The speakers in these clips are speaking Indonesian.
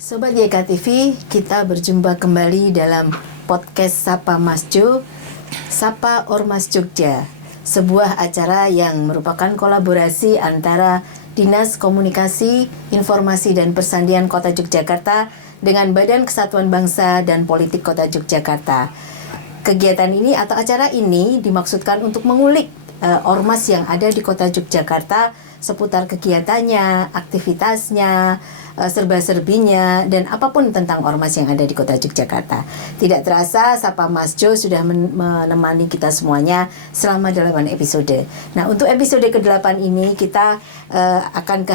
Sobat YKTV, kita berjumpa kembali dalam podcast Sapa Mas Jo, Sapa Ormas Jogja, sebuah acara yang merupakan kolaborasi antara Dinas Komunikasi, Informasi dan Persandian Kota Yogyakarta dengan Badan Kesatuan Bangsa dan Politik Kota Yogyakarta. Kegiatan ini atau acara ini dimaksudkan untuk mengulik ormas yang ada di Kota Yogyakarta seputar kegiatannya, aktivitasnya, serba-serbinya, dan apapun tentang ormas yang ada di Kota Yogyakarta. Tidak terasa, Sapa Mas Jo sudah menemani kita semuanya selama 8 episode. Nah, untuk episode ke-8 ini kita akan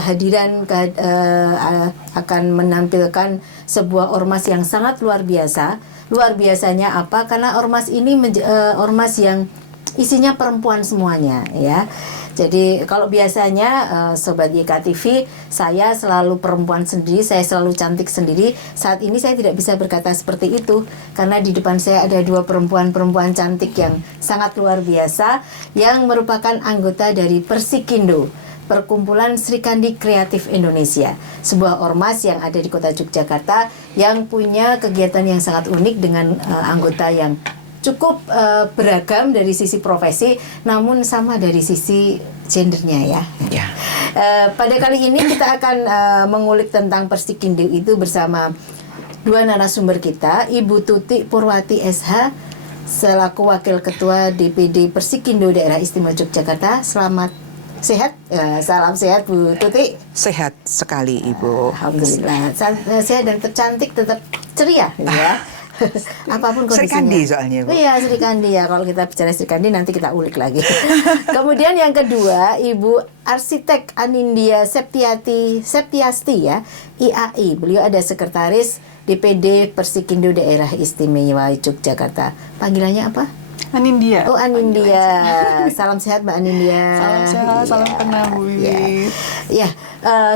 akan menampilkan sebuah ormas yang sangat luar biasa. Luar biasanya apa? Karena ormas ini ormas yang isinya perempuan semuanya, ya. Jadi kalau biasanya Sobat YKTV, saya selalu perempuan sendiri, saya selalu cantik sendiri. Saat ini saya tidak bisa berkata seperti itu, karena di depan saya ada 2 perempuan cantik yang sangat luar biasa, yang merupakan anggota dari Persikindo, Perkumpulan Srikandi Kreatif Indonesia, sebuah ormas yang ada di Kota Yogyakarta yang punya kegiatan yang sangat unik dengan anggota yang cukup beragam dari sisi profesi, namun sama dari sisi gendernya, ya. Pada kali ini kita akan mengulik tentang Persikindo itu bersama 2 narasumber kita, Ibu Tuti Purwati SH selaku Wakil Ketua DPD Persikindo Daerah Istimewa Yogyakarta. Selamat sehat, salam sehat Bu Tuti. Sehat sekali Ibu. Alhamdulillah, sehat dan tercantik, tetap ceria, ya. Apapun kondisinya. Srikandi soalnya Bu. Iya, Srikandi ya. Kalau kita bicara Srikandi nanti kita ulik lagi. Kemudian yang kedua, Ibu Arsitek Anindya Septiasti ya, IAI. Beliau ada sekretaris DPD Persikindo Daerah Istimewa Yogyakarta. Panggilannya apa? Anindya. Oh, Anindya. Salam sehat Mbak Anindya. Salam sehat, salam kenal Bu. Ya,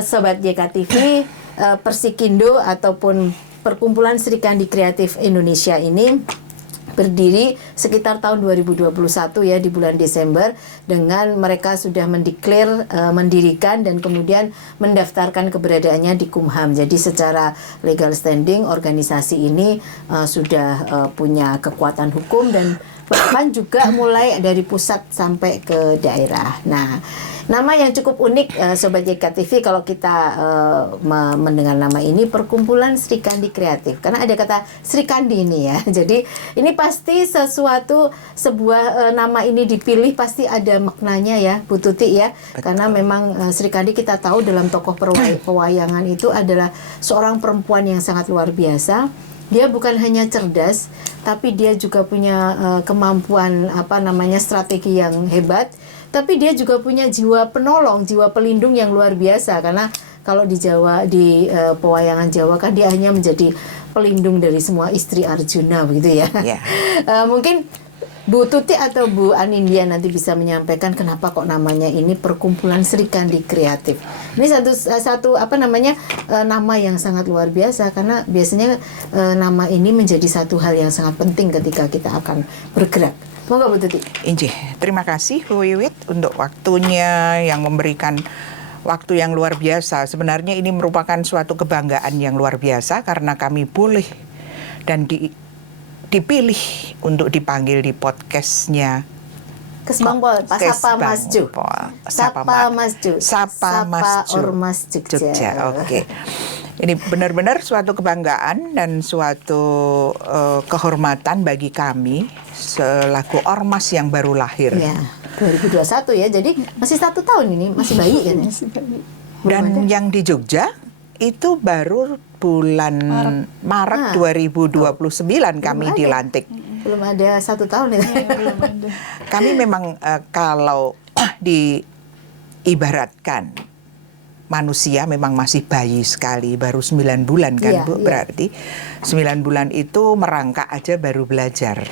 Sobat YKTV, Persikindo ataupun Perkumpulan Srikandi Kreatif Indonesia ini berdiri sekitar tahun 2021 ya, di bulan Desember, dengan mereka sudah mendirikan dan kemudian mendaftarkan keberadaannya di Kumham. Jadi secara legal standing organisasi ini sudah punya kekuatan hukum dan bahkan juga mulai dari pusat sampai ke daerah. Nah, nama yang cukup unik Sobat YKTV kalau kita mendengar nama ini, Perkumpulan Srikandi Kreatif, karena ada kata Srikandi ini ya. Jadi ini pasti sebuah nama ini dipilih pasti ada maknanya ya Bu Tuti ya. Betul. Karena memang Srikandi kita tahu dalam tokoh pewayangan itu adalah seorang perempuan yang sangat luar biasa. Dia bukan hanya cerdas, tapi dia juga punya kemampuan strategi yang hebat. Tapi dia juga punya jiwa penolong, jiwa pelindung yang luar biasa. Karena kalau di Jawa, di pewayangan Jawa kan dia hanya menjadi pelindung dari semua istri Arjuna begitu ya. Yeah. Mungkin Bu Tuti atau Bu Anindya nanti bisa menyampaikan kenapa kok namanya ini Perkumpulan Srikandi Kreatif. Ini nama yang sangat luar biasa, karena biasanya nama ini menjadi satu hal yang sangat penting ketika kita akan bergerak. Monggo Bu Tuti. Injih, terima kasih Bu Wiwit untuk waktunya yang memberikan waktu yang luar biasa. Sebenarnya ini merupakan suatu kebanggaan yang luar biasa karena kami boleh dan dipilih untuk dipanggil di podcastnya Kesbangpol, Sapa Mas Jo. Sapa Mas Jo. Sapa Ormas Jogja. Oke. Ini benar-benar suatu kebanggaan dan suatu kehormatan bagi kami selaku ormas yang baru lahir. Ya, 2021 ya. Jadi masih 1 tahun ini, masih bayi kan ya. Dan yang di Jogja itu baru bulan Maret 2029 kami dilantik. Belum ada 1 tahun ya. Belum ada. Kami memang kalau diibaratkan manusia memang masih bayi sekali, baru 9 bulan kan Bu, berarti 9 bulan itu merangkak aja baru belajar.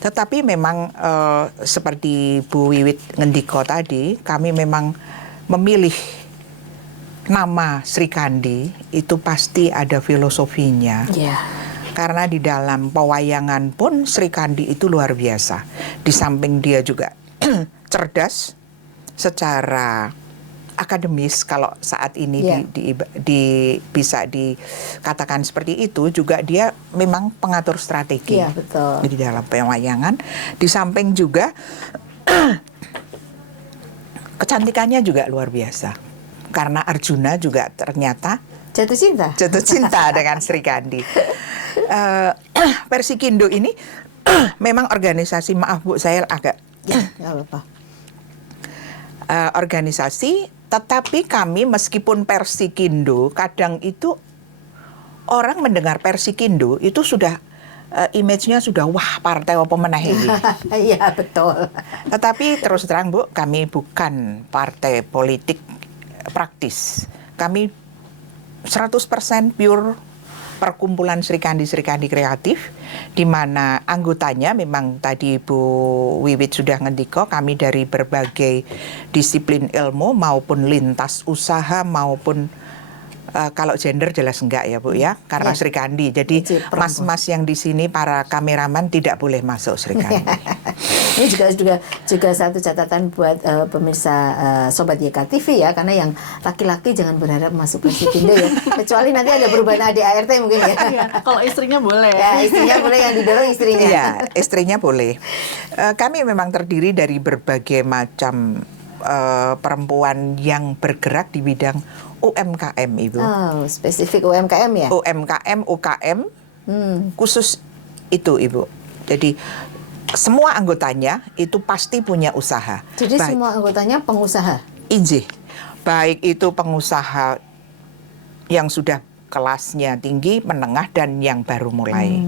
Tetapi memang seperti Bu Wiwit ngendiko tadi, kami memang memilih nama Srikandi itu pasti ada filosofinya. Karena di dalam pewayangan pun Srikandi itu luar biasa. Di samping dia juga cerdas secara akademis kalau saat ini Iya. bisa dikatakan seperti itu, juga dia memang pengatur strategi Iya, betul. di dalam pewayangan. Di samping juga kecantikannya juga luar biasa, karena Arjuna juga ternyata Jatuh cinta. dengan Sri Kandi. Persikindo ini memang organisasi, maaf Bu, saya agak Ya, nggak apa-apa. organisasi, tetapi kami meskipun Persikindo, kadang itu orang mendengar Persikindo itu sudah image-nya sudah wah, partai apa meneh ini. Iya, betul. Tetapi terus terang Bu, kami bukan partai politik praktis. Kami 100% pure perkumpulan Sri Kandi kreatif, di mana anggotanya memang tadi Bu Wiwit sudah ngendiko, kami dari berbagai disiplin ilmu maupun lintas usaha maupun kalau gender jelas enggak ya Bu ya, karena Ya. Sri Kandi. Jadi Perempuan. mas-mas yang di sini para kameraman tidak boleh masuk Sri Kandi. Ini juga satu catatan buat pemirsa Sobat YKTV ya, karena yang laki-laki jangan berharap masuk Persikindo ya, kecuali nanti ada perubahan ADART mungkin ya. Iya, kalau istrinya boleh. Ya, istrinya boleh, yang didorong istrinya. Iya, istrinya boleh. Kami memang terdiri dari berbagai macam perempuan yang bergerak di bidang UMKM, Ibu. Oh, spesifik UMKM ya? UMKM, UKM, khusus itu, Ibu. Jadi semua anggotanya itu pasti punya usaha. Jadi semua anggotanya pengusaha? Baik itu pengusaha yang sudah kelasnya tinggi, menengah, dan yang baru mulai.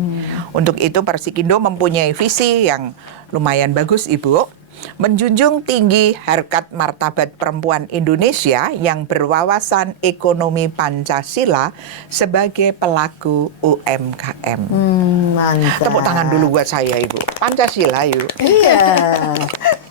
Untuk itu Persikindo mempunyai visi yang lumayan bagus, Ibu. Menjunjung tinggi harkat martabat perempuan Indonesia yang berwawasan ekonomi Pancasila sebagai pelaku UMKM. Mantap. Tepuk tangan dulu buat saya, Ibu. Pancasila, yuk. Iya.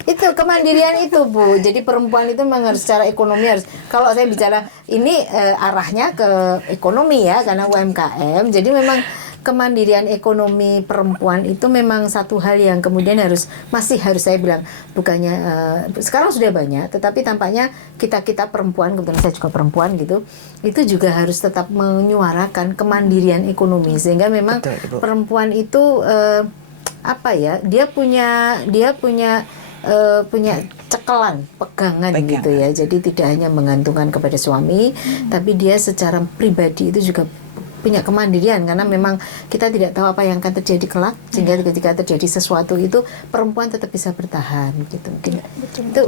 Itu kemandirian itu, Bu. Jadi perempuan itu memang harus secara ekonomi harus. Kalau saya bicara ini arahnya ke ekonomi ya, karena UMKM. Jadi memang kemandirian ekonomi perempuan itu memang satu hal yang kemudian masih harus saya bilang, bukannya sekarang sudah banyak, tetapi tampaknya kita perempuan, kebetulan saya juga perempuan gitu, itu juga harus tetap menyuarakan kemandirian ekonomi, sehingga memang Betul, Ibu. perempuan itu apa ya, dia punya cekelan, pegangan gitu ya. Jadi tidak hanya menggantungkan kepada suami, tapi dia secara pribadi itu juga punya kemandirian, karena memang kita tidak tahu apa yang akan terjadi kelak, sehingga ketika terjadi sesuatu itu perempuan tetap bisa bertahan gitu. Mungkin itu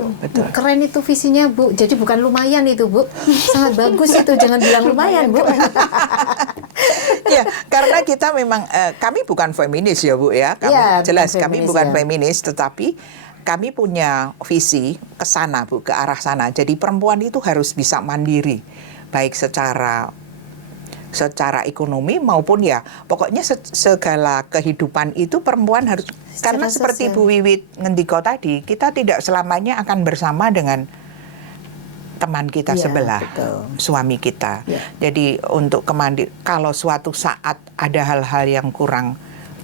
keren itu visinya, Bu. Jadi bukan lumayan itu, Bu. Sangat bagus itu, jangan bilang lumayan, Bu. Ya, karena kita memang kami bukan feminis ya, Bu ya. Kami Ya, jelas bukan kami feminis, bukan ya. feminis, tetapi kami punya visi ke sana, Bu, ke arah sana. Jadi perempuan itu harus bisa mandiri, baik secara ekonomi maupun ya pokoknya segala kehidupan itu perempuan harus, karena seperti Bu Wiwit ngendiko tadi, kita tidak selamanya akan bersama dengan teman kita Ya, sebelah, betul. suami kita. Ya. Jadi untuk kalau suatu saat ada hal-hal yang kurang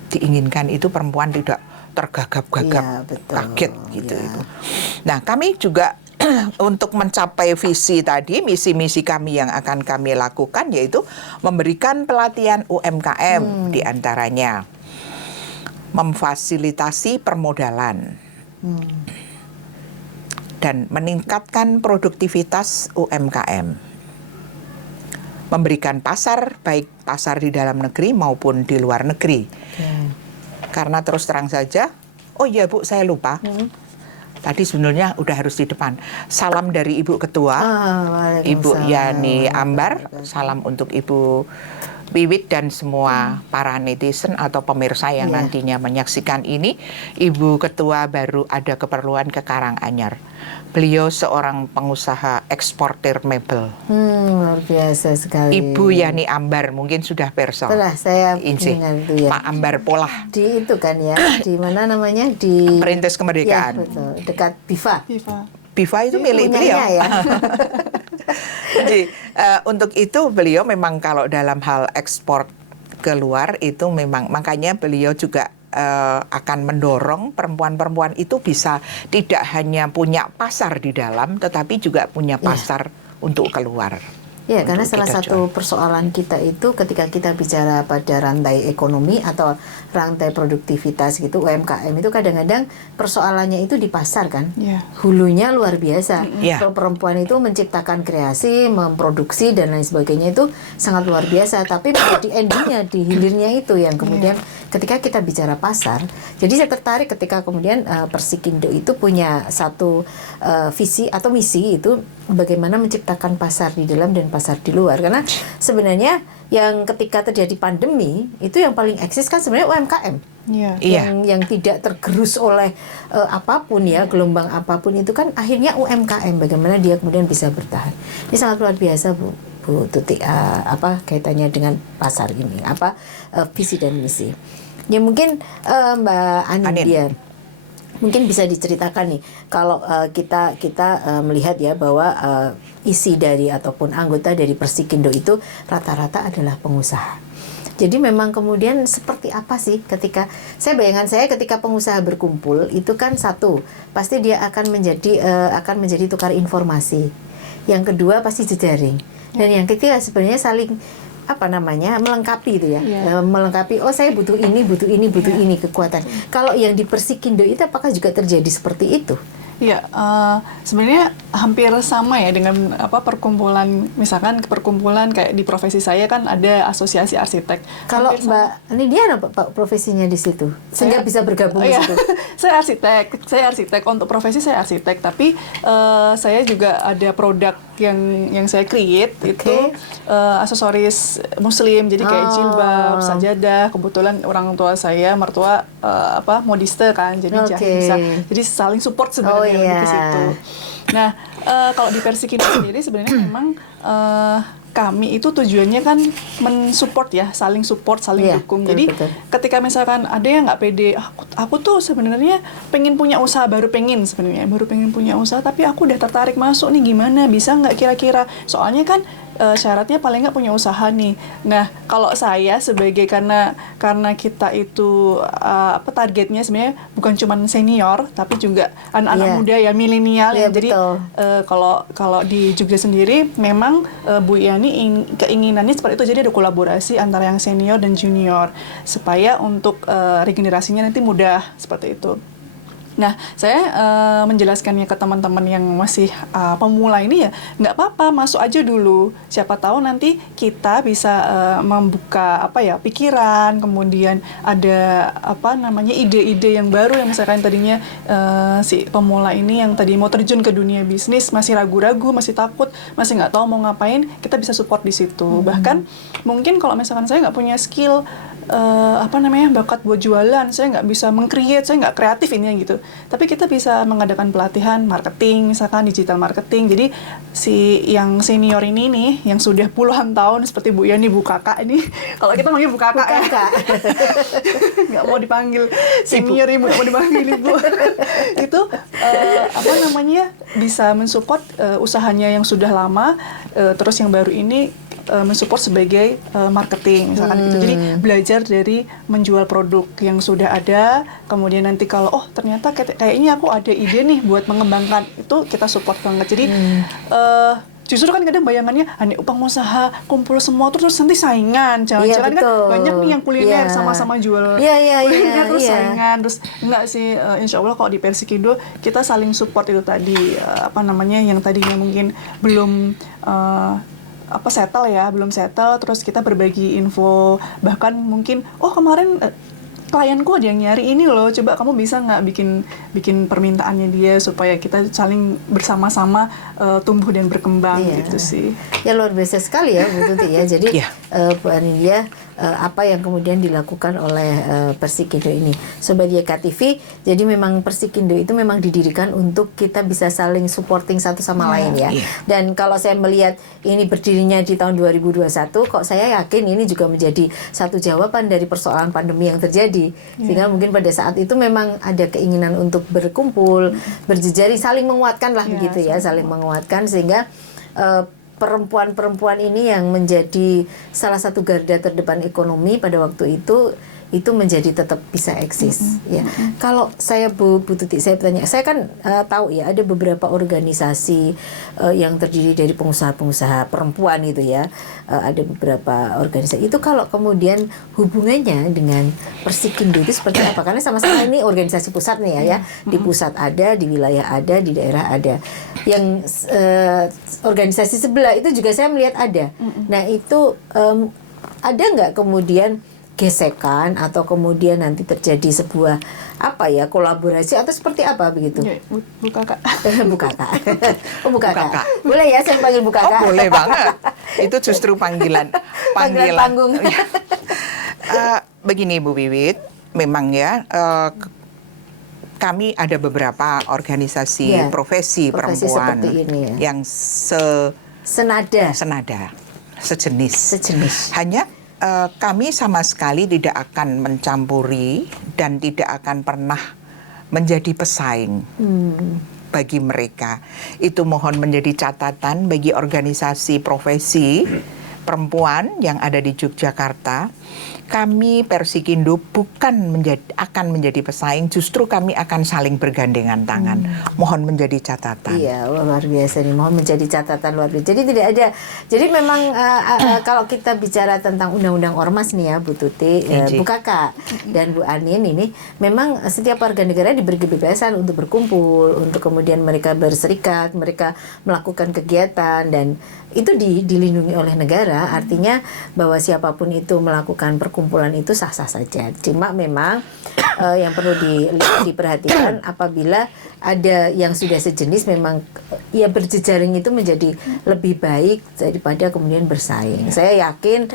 diinginkan, itu perempuan tidak tergagap-gagap, Ya, betul. kaget gitu, Ya. Ibu. Nah, kami juga untuk mencapai visi tadi, misi-misi kami yang akan kami lakukan yaitu memberikan pelatihan UMKM diantaranya, memfasilitasi permodalan, dan meningkatkan produktivitas UMKM, memberikan pasar, baik pasar di dalam negeri maupun di luar negeri. Karena terus terang saja, oh iya Bu, saya lupa. Tadi sebenarnya udah harus di depan. Salam dari Ibu Ketua, Ibu Yani Ambar. Salam untuk Ibu Wiwit dan semua para netizen atau pemirsa yang nantinya menyaksikan ini. Ibu Ketua baru ada keperluan ke Karanganyar. Beliau seorang pengusaha eksportir mebel. Luar biasa sekali. Ibu Yani Ambar mungkin sudah perso. Setelah saya Inci, dengar itu ya. Pak Ambar Polah. Di itu kan ya, di mana namanya, di Perintis Kemerdekaan. Ya, betul, dekat BIFA. BIFA itu milik beliau. Punyanya ya. Jadi untuk itu beliau memang kalau dalam hal ekspor keluar itu memang, makanya beliau juga akan mendorong perempuan-perempuan itu bisa tidak hanya punya pasar di dalam, tetapi juga punya pasar untuk keluar. Ya, karena salah satu persoalan kita itu ketika kita bicara pada rantai ekonomi atau rantai produktivitas gitu, UMKM itu kadang-kadang persoalannya itu di pasar kan. Hulunya luar biasa. Kalau perempuan itu menciptakan kreasi, memproduksi dan lain sebagainya itu sangat luar biasa, tapi di endingnya, di hilirnya itu yang kemudian ketika kita bicara pasar, jadi saya tertarik ketika kemudian Persikindo itu punya satu visi atau misi itu bagaimana menciptakan pasar di dalam dan pasar di luar. Karena sebenarnya yang ketika terjadi pandemi itu yang paling eksis kan sebenarnya UMKM. Yang tidak tergerus oleh apapun ya, gelombang apapun itu kan akhirnya UMKM, bagaimana dia kemudian bisa bertahan. Ini sangat luar biasa Bu Tuti, apa kaitannya dengan pasar ini, visi dan misi. Ya mungkin Mbak Anindya mungkin bisa diceritakan nih kalau kita melihat ya bahwa isi dari ataupun anggota dari Persikindo itu rata-rata adalah pengusaha. Jadi memang kemudian seperti apa sih ketika bayangan saya ketika pengusaha berkumpul itu kan satu pasti dia akan menjadi tukar informasi. Yang kedua pasti jejaring. Dan yang ketiga sebenarnya saling melengkapi itu ya. Melengkapi, oh saya butuh ini kekuatan. Kalau yang di Persikindo itu apakah juga terjadi seperti itu? Ya, sebenarnya hampir sama ya dengan perkumpulan, misalkan perkumpulan kayak di profesi saya kan ada asosiasi arsitek. Kalau Mbak Nidia apa profesinya di situ? Sehingga bisa bergabung di situ. Saya arsitek. Untuk profesi saya arsitek, tapi saya juga ada produk yang saya create itu aksesoris muslim, jadi kayak jilbab, sajadah. Kebetulan orang tua saya, mertua modiste kan, jadi jadi saling support sebenarnya ke situ. Nah, kalau di Persikindo sendiri sebenarnya memang kami itu tujuannya kan mensupport ya, saling support, saling dukung. Jadi ketika misalkan ada yang nggak pede, aku tuh sebenarnya pengen punya usaha, baru pengen punya usaha, tapi aku udah tertarik masuk nih, gimana, bisa nggak kira-kira? Soalnya kan syaratnya paling nggak punya usaha nih. Nah, kalau saya sebagai karena kita itu targetnya sebenarnya bukan cuma senior, tapi juga anak-anak muda ya, milenial. Jadi kalau di Jogja sendiri memang Bu Yani keinginannya seperti itu. Jadi ada kolaborasi antara yang senior dan junior supaya untuk regenerasinya nanti mudah seperti itu. Nah, saya menjelaskannya ke teman-teman yang masih pemula ini ya, nggak apa-apa, masuk aja dulu. Siapa tahu nanti kita bisa membuka pikiran, kemudian ada ide-ide yang baru yang misalkan tadinya si pemula ini yang tadi mau terjun ke dunia bisnis masih ragu-ragu, masih takut, masih nggak tahu mau ngapain, kita bisa support di situ. Bahkan mungkin kalau misalkan saya nggak punya skill bakat buat jualan, saya nggak bisa meng-create, saya nggak kreatif ini gitu. Tapi kita bisa mengadakan pelatihan marketing, misalkan digital marketing. Jadi si yang senior ini nih, yang sudah puluhan tahun seperti Bu Yani, Bu Kakak ini, kalau kita manggil Bu Kakak ya, nggak mau dipanggil senior Ibu, nggak mau dipanggil Ibu. Itu bisa mensupport usahanya yang sudah lama, terus yang baru ini mensupport sebagai marketing misalkan gitu. Jadi belajar dari menjual produk yang sudah ada, kemudian nanti kalau ternyata kayaknya aku ada ide nih buat mengembangkan, itu kita support banget. Jadi justru kan kadang bayangannya pengusaha kumpul semua terus nanti saingan, jangan-jangan kan banyak nih yang kuliner sama-sama jual kuliner terus saingan, terus enggak sih. Insya Allah kalau di Persikindo kita saling support itu tadi, yang tadinya mungkin belum belum settle, terus kita berbagi info, bahkan mungkin kemarin klienku ada yang nyari ini loh, coba kamu bisa nggak bikin permintaannya dia, supaya kita saling bersama-sama tumbuh dan berkembang gitu sih. Ya luar biasa sekali ya Bu Tuti ya. Jadi Bu Anindya, apa yang kemudian dilakukan oleh Persikindo ini, Sobat YKTV. Jadi memang Persikindo itu memang didirikan untuk kita bisa saling supporting satu sama lain ya. Dan kalau saya melihat ini berdirinya di tahun 2021, kok saya yakin ini juga menjadi satu jawaban dari persoalan pandemi yang terjadi. Sehingga mungkin pada saat itu memang ada keinginan untuk berkumpul, berjejaring, saling menguatkan lah begitu ya, saling menguatkan sehingga perempuan-perempuan ini yang menjadi salah satu garda terdepan ekonomi pada waktu itu itu menjadi tetap bisa eksis. Ya, kalau saya Bu Tuti, saya bertanya, saya kan tahu ya ada beberapa organisasi yang terdiri dari pengusaha-pengusaha perempuan itu ya, ada beberapa organisasi itu. Kalau kemudian hubungannya dengan Persikindo itu seperti apa? Karena sama-sama ini organisasi pusat nih ya, di pusat ada, di wilayah ada, di daerah ada. Yang organisasi sebelah itu juga saya melihat ada. Nah itu ada nggak kemudian gesekan atau kemudian nanti terjadi sebuah apa ya kolaborasi atau seperti apa begitu? Ya, Bu Kakak. Bu Kakak. Oh, Bu Kakak. Kakak. Boleh ya saya panggil Bu Kakak? Oh, boleh banget. Itu justru panggilan panggung. Begini Bu Wiwit, memang ya kami ada beberapa organisasi Ya, profesi perempuan seperti ini ya. yang senada, sejenis. Hanya kami sama sekali tidak akan mencampuri dan tidak akan pernah menjadi pesaing bagi mereka. Itu mohon menjadi catatan bagi organisasi profesi perempuan yang ada di Yogyakarta. Kami Persikindo bukan akan menjadi pesaing, justru kami akan saling bergandengan tangan. Mohon menjadi catatan. Iya, luar biasa nih. Mohon menjadi catatan luar biasa. Jadi tidak ada. Jadi memang kalau kita bicara tentang undang-undang ormas nih ya, Bu Tuti, Bu Kakak dan Bu Anin ini, memang setiap warga negara diberi kebebasan untuk berkumpul, untuk kemudian mereka berserikat, mereka melakukan kegiatan dan itu dilindungi oleh negara. Artinya bahwa siapapun itu melakukan perkumpulan itu sah-sah saja. Cuma memang yang perlu diperhatikan apabila ada yang sudah sejenis, memang ya berjejaring itu menjadi lebih baik daripada kemudian bersaing. Saya yakin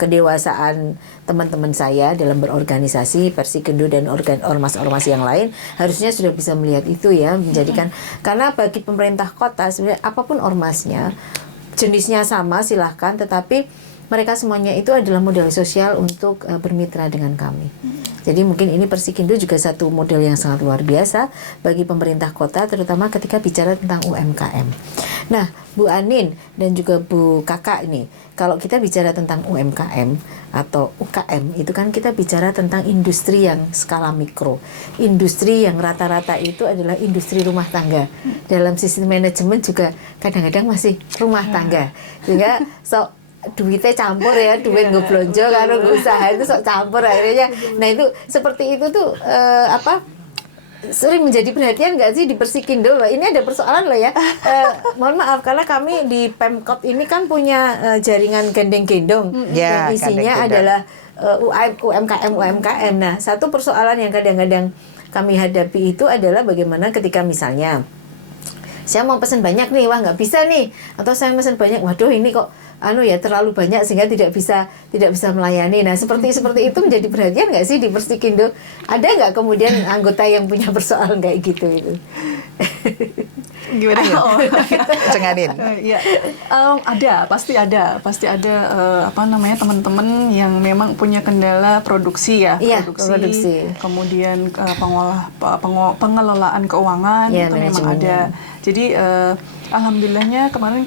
kedewasaan teman-teman saya dalam berorganisasi Persikindo dan ormas-ormas yang lain harusnya sudah bisa melihat itu ya, menjadikan, karena bagi pemerintah kota sebenarnya apapun ormasnya, jenisnya sama silahkan, tetapi mereka semuanya itu adalah modal sosial untuk bermitra dengan kami. Jadi mungkin ini Persikindo juga satu model yang sangat luar biasa bagi pemerintah kota, terutama ketika bicara tentang UMKM. Nah, Bu Anin dan juga Bu Kakak ini, kalau kita bicara tentang UMKM atau UKM, itu kan kita bicara tentang industri yang skala mikro. Industri yang rata-rata itu adalah industri rumah tangga. Dalam sistem manajemen juga kadang-kadang masih rumah tangga. Sehingga duitnya campur ya, duit gue belanja kalau gue usaha itu sok campur akhirnya. Nah itu seperti itu tuh sering menjadi perhatian nggak sih di Persikindo? Ini ada persoalan loh ya. Mohon maaf karena kami di Pemkot ini kan punya jaringan gendeng-gendong yang isinya adalah UMKM. Nah satu persoalan yang kadang-kadang kami hadapi itu adalah bagaimana ketika misalnya saya mau pesan banyak nih, wah nggak bisa nih, atau saya pesan banyak, waduh ini kok terlalu banyak sehingga tidak bisa melayani. Nah seperti itu menjadi perhatian nggak sih di Persikindo? Ada nggak kemudian anggota yang punya persoalan kayak gitu itu? Gimana ya? Cenganin. Ya, pasti ada teman-teman yang memang punya kendala produksi ya, produksi. Kemudian pengelolaan keuangan ya, itu memang ada. Jadi alhamdulillahnya kemarin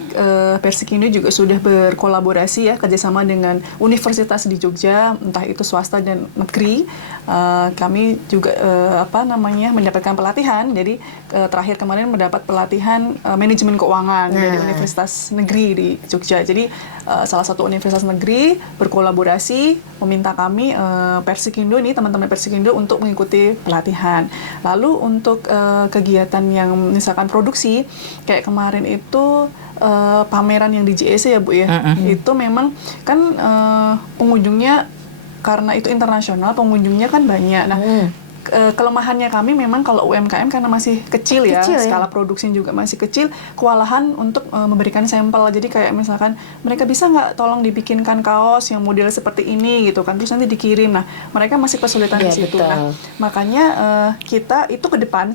Persikindo juga sudah berkolaborasi ya, kerjasama dengan universitas di Jogja, entah itu swasta dan negeri. Kami juga mendapatkan pelatihan. Jadi terakhir kemarin mendapat pelatihan manajemen keuangan dari universitas negeri di Jogja. Jadi salah satu universitas negeri berkolaborasi meminta kami Persikindo ini, teman-teman Persikindo untuk mengikuti pelatihan. Lalu untuk kegiatan yang misalkan produksi kayak kemarin itu pameran yang di JEC ya Bu ya, itu memang kan pengunjungnya, karena itu internasional, pengunjungnya kan banyak. Nah kelemahannya kami memang kalau UMKM karena masih kecil ya, skala produksi juga masih kecil, kewalahan untuk memberikan sampel. Jadi kayak misalkan mereka bisa nggak tolong dibikinkan kaos yang model seperti ini gitu kan, terus nanti dikirim. Nah mereka masih kesulitan di situ. Betul. Nah makanya kita itu ke depan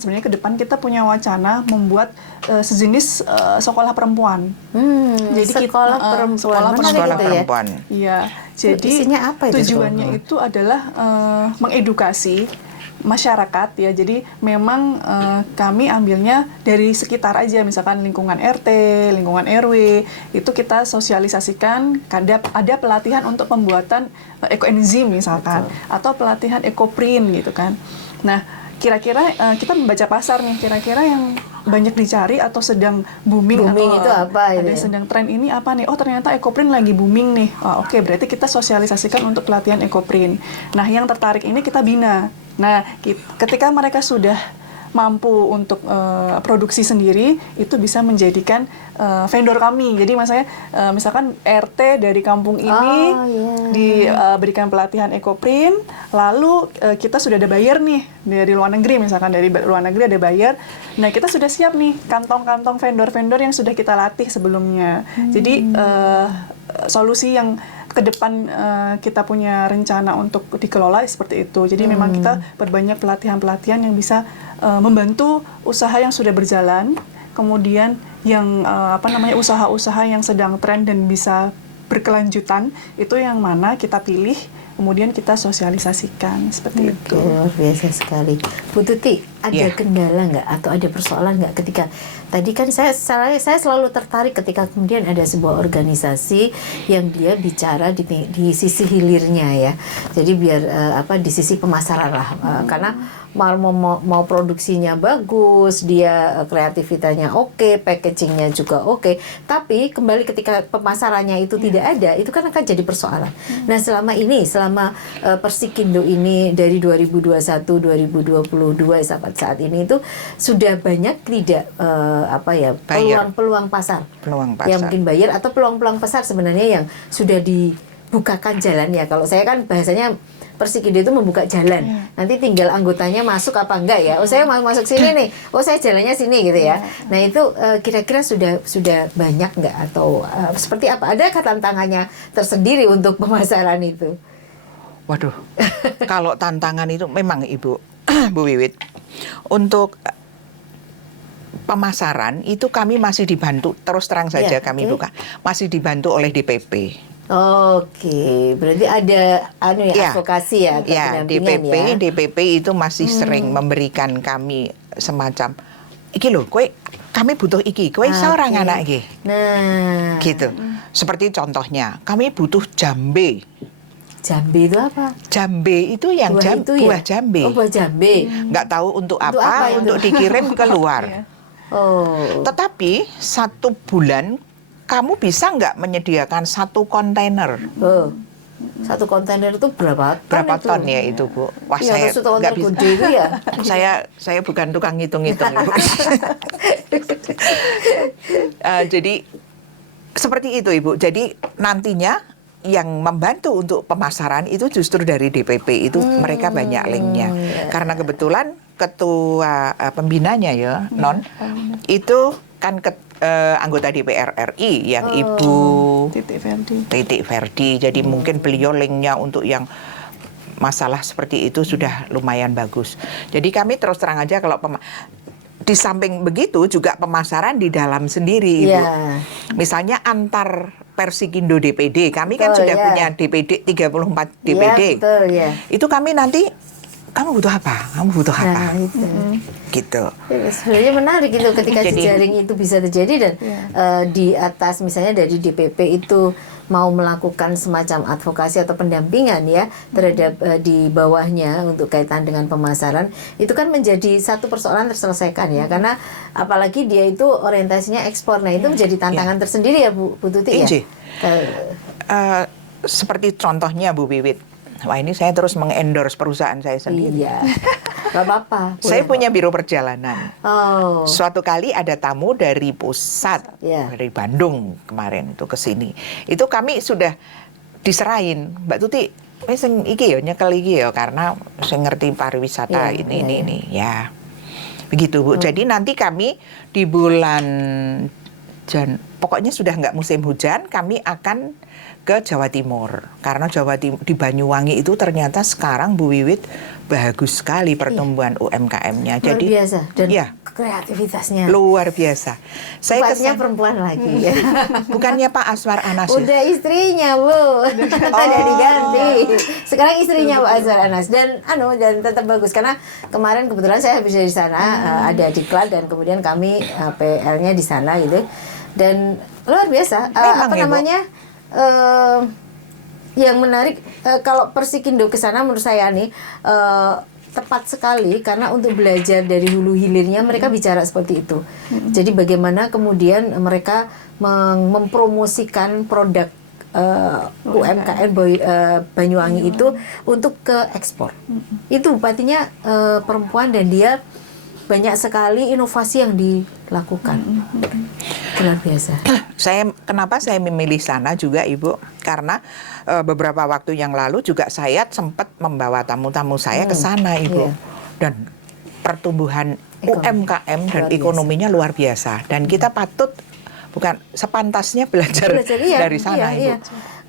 kita punya wacana membuat sejenis sekolah perempuan. Jadi sekolah perempuan. Iya. Jadi isinya apa itu tujuannya itu adalah mengedukasi masyarakat ya. Jadi memang kami ambilnya dari sekitar aja, misalkan lingkungan RT, lingkungan RW, itu kita sosialisasikan. Ada pelatihan untuk pembuatan ekoenzim misalkan, atau pelatihan ekoprint gitu kan. Nah, kira-kira kita membaca pasar nih, kira-kira yang banyak dicari atau sedang booming atau itu apa ada ini? sedang tren ini apa nih? Oh, ternyata ekoprint lagi booming nih. Oh, oke, berarti kita sosialisasikan untuk pelatihan ekoprint. Nah, yang tertarik ini kita bina. Nah, ketika mereka sudah mampu untuk produksi sendiri, itu bisa menjadikan vendor kami. Jadi misalkan RT dari kampung ini diberikan pelatihan ekoprint, lalu kita sudah ada buyer nih dari luar negeri, misalkan dari luar negeri ada buyer. Nah, kita sudah siap nih kantong-kantong vendor-vendor yang sudah kita latih sebelumnya. Jadi solusi yang ke depan kita punya rencana untuk dikelola seperti itu. Jadi memang kita perbanyak pelatihan-pelatihan yang bisa membantu usaha yang sudah berjalan, kemudian yang usaha-usaha yang sedang tren dan bisa berkelanjutan, itu yang mana kita pilih, kemudian kita sosialisasikan seperti itu. Luar biasa sekali. Bu Tuti, ada kendala nggak atau ada persoalan nggak ketika tadi kan saya selalu tertarik ketika kemudian ada sebuah organisasi yang dia bicara di sisi hilirnya ya. Jadi biar di sisi pemasaran lah, karena mau produksinya bagus, dia kreativitasnya oke, packagingnya juga oke, tapi kembali ketika pemasarannya itu tidak ada, itu kan akan jadi persoalan. Nah, selama Persikindo ini dari 2021 2022 sampai saat ini itu sudah banyak tidak peluang pasar yang mungkin bayar atau peluang pasar sebenarnya yang sudah dibukakan jalan ya. Kalau saya kan bahasanya Persikindo itu membuka jalan. Nanti tinggal anggotanya masuk apa enggak ya. Oh, saya mau masuk sini nih. Oh, saya jalannya sini gitu ya. Nah, itu kira-kira sudah banyak enggak atau seperti apa? Adakah tantangannya tersendiri untuk pemasaran itu? Waduh. Kalau tantangan itu memang Ibu Bu Wiwit, untuk pemasaran itu kami masih dibantu, terus terang saja kami buka, masih dibantu oleh DPP. Oke, berarti ada advokasi ya, DPP itu masih sering memberikan kami semacam iki lho, kami butuh iki, seorang anak iki. Nah, gitu. Seperti contohnya, kami butuh jambe. Jambe itu apa? Jambe itu yang buah jambe. Oh, buah jambe. Nggak tahu untuk apa untuk dikirim keluar. Oh. Tetapi 1 bulan kamu bisa nggak menyediakan 1 kontainer? Oh. 1 kontainer itu berapa ton ya itu, Bu? Wah, ya, saya nggak bisa. Itu ya. saya bukan tukang ngitung-ngitung. Jadi seperti itu, Ibu. Jadi nantinya yang membantu untuk pemasaran itu justru dari DPP itu mereka banyak linknya. Karena kebetulan ketua pembinanya ya, itu kan anggota DPR RI yang Ibu Titik Verdi. Jadi mungkin beliau linknya untuk yang masalah seperti itu sudah lumayan bagus. Jadi kami terus terang aja kalau di samping begitu juga pemasaran di dalam sendiri, Ibu. Misalnya antar Persikindo DPD, kami kan sudah punya DPD 34 DPD. Itu kami nanti kamu butuh apa? Nah, itu. Gitu. Sebenarnya menarik gitu ketika jejaring itu bisa terjadi dan di atas misalnya dari DPP itu mau melakukan semacam advokasi atau pendampingan ya terhadap di bawahnya untuk kaitan dengan pemasaran, itu kan menjadi satu persoalan terselesaikan ya, karena apalagi dia itu orientasinya ekspor. Nah, itu menjadi tantangan tersendiri ya Bu Tuti ya. Seperti contohnya Bu Wiwit. Wah, ini saya terus mengendorse perusahaan saya sendiri. Iya, nggak apa-apa. Saya punya biro perjalanan. Oh. Suatu kali ada tamu dari pusat, dari Bandung kemarin itu ke sini. Itu kami sudah diserahin, Mbak Tuti, sing iki ya nyekel iki ya karena saya ngerti pariwisata ini ya. Begitu, Bu. Jadi nanti kami di bulan pokoknya sudah nggak musim hujan, kami akan ke Jawa Timur. Karena di Banyuwangi itu ternyata sekarang Bu Wiwit bagus sekali pertumbuhan UMKM-nya. Luar biasa dan iya, kreativitasnya. luar biasa. Saya Bupatinya kesan, perempuan lagi ya. bukannya Pak Aswar Anas ya? Udah istrinya Bu, udah diganti. Sekarang istrinya Pak Azwar Anas dan tetap bagus karena kemarin kebetulan saya habis dari sana ada diklat dan kemudian kami PL-nya di sana gitu dan luar biasa. Memang ya, Bu? Yang menarik kalau Persikindo ke sana menurut saya nih tepat sekali karena untuk belajar dari hulu hilirnya mereka bicara seperti itu. Jadi bagaimana kemudian mereka mempromosikan produk UMKM Banyuwangi itu untuk ke ekspor. Itu bupatinya perempuan dan dia banyak sekali inovasi yang dilakukan. Luar biasa. Kenapa saya memilih sana juga Ibu? Karena beberapa waktu yang lalu juga saya sempat membawa tamu-tamu saya ke sana Ibu. Iya. Dan pertumbuhan UMKM dan Luar ekonominya luar biasa. Dan kita patut bukan sepantasnya belajar iya, dari sana Ibu. iya.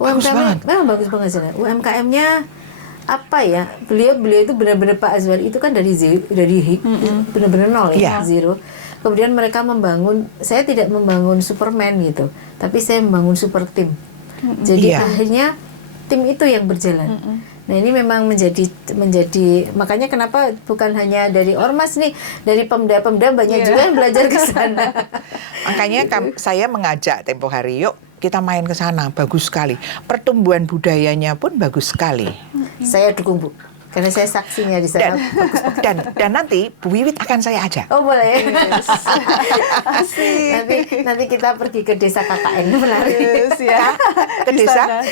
UMKM memang bagus banget sana. UMKM-nya apa ya? Beliau itu benar-benar Pak Azwar itu kan dari benar-benar nol ya, zero. Kemudian mereka membangun, saya tidak membangun Superman gitu, tapi saya membangun super tim. Jadi akhirnya tim itu yang berjalan. Nah ini memang menjadi makanya kenapa bukan hanya dari ormas nih, dari pemda-pemda banyak juga yang belajar ke sana. Makanya saya mengajak tempo hari, yuk kita main ke sana, bagus sekali. Pertumbuhan budayanya pun bagus sekali. Saya dukung Bu. Karena saya saksinya di sana. Dan nanti Bu Wiwit akan saya ajak. Oh boleh. nanti kita pergi ke desa KKN Menari. Ya. Ke desa?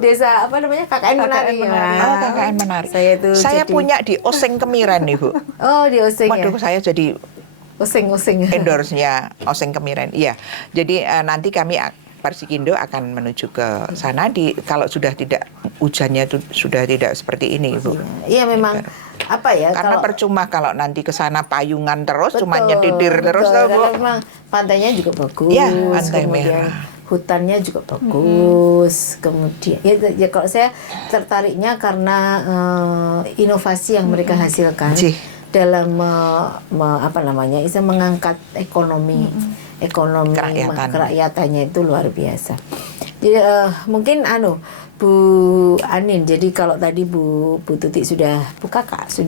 Desa apa namanya? KKN Menari. Oh, KKN Menari. Saya punya di Oseng Kemiren nih Bu. Oh di Oseng ya. Waduh, saya jadi Oseng. endorse-nya Oseng Kemiren. Iya. Jadi nanti kami Persikindo akan menuju ke sana kalau sudah tidak hujannya itu sudah tidak seperti ini, Bu. Iya memang apa ya? Karena percuma kalau nanti ke sana payungan terus, cuma Betul, nyetir terus, betul. Bu. Karena memang pantainya juga bagus. Ya, pantai kemudian merah. Hutannya juga bagus. Kemudian ya kalau saya tertariknya karena inovasi yang mereka hasilkan dalam apa namanya? Mengangkat ekonomi kerakyatannya itu luar biasa. Jadi mungkin Bu Anin, jadi kalau tadi Bu Tuti sudah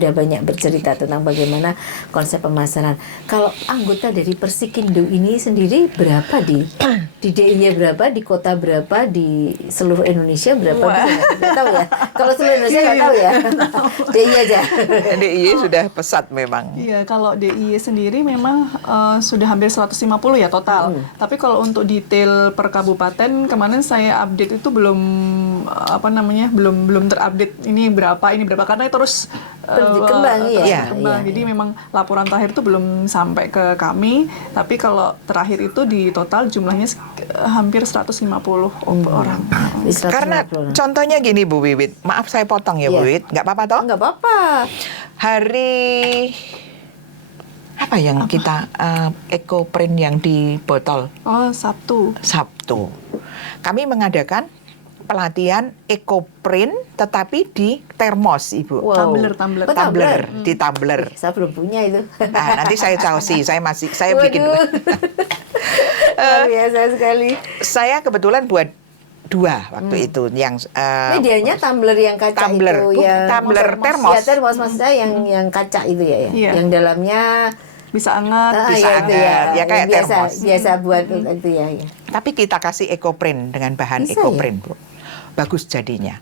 banyak bercerita tentang bagaimana konsep pemasaran. Kalau anggota dari Persikindo ini sendiri berapa di DIY berapa, di kota berapa, di seluruh Indonesia berapa? Nggak tahu ya. Kalau seluruh Indonesia nggak tahu ya. DIY aja. DIY sudah pesat memang. Iya, kalau DIY sendiri memang sudah hampir 150 ya total. Tapi kalau untuk detail per kabupaten kemarin saya update itu belum terupdate ini berapa karena terus berkembang berkembang. Jadi memang laporan terakhir itu belum sampai ke kami, tapi kalau terakhir itu di total jumlahnya hampir 150 orang. Karena contohnya gini Bu Wiwit, maaf saya potong ya Bu Wiwit, nggak apa-apa toh? Nggak apa-apa. Hari apa yang kita EcoPrint yang di botol? Oh, Sabtu. Kami mengadakan pelatihan EcoPrint tetapi di termos Ibu. Wow. Tumbler. Di tumbler. Saya belum punya itu. Nah, nanti saya causi, saya bikin. Biasa sekali. Saya kebetulan buat 2 waktu itu yang medianya tumbler yang kaca itu yang tumbler termos. Ya, termos maksud saya yang kaca itu ya. Yang dalamnya bisa hangat, ya kayak termos. Biasa buat itu ya. Tapi kita kasih EcoPrint dengan bahan EcoPrint, Bu. Bagus jadinya.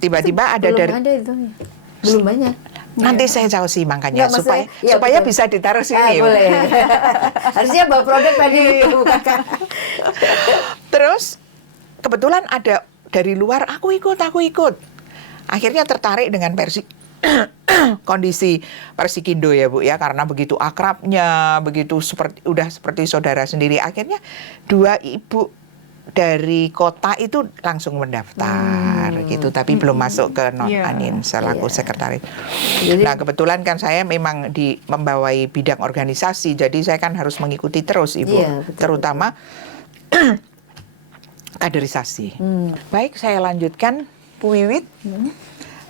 Tiba-tiba ada belum banyak. Nanti saya causi makanya supaya bisa ditaruh sini. Boleh. Harusnya bawa produk tadi bukan. Terus kebetulan ada dari luar, aku ikut. Akhirnya tertarik dengan kondisi Persikindo ya Bu ya, karena begitu akrabnya, seperti saudara sendiri. Akhirnya 2 ibu dari kota itu langsung mendaftar gitu, tapi belum masuk ke Anin selaku sekretaris. Nah kebetulan kan saya memang membawai bidang organisasi, jadi saya kan harus mengikuti terus Ibu, terutama kaderisasi. Baik, saya lanjutkan Bu Wiwit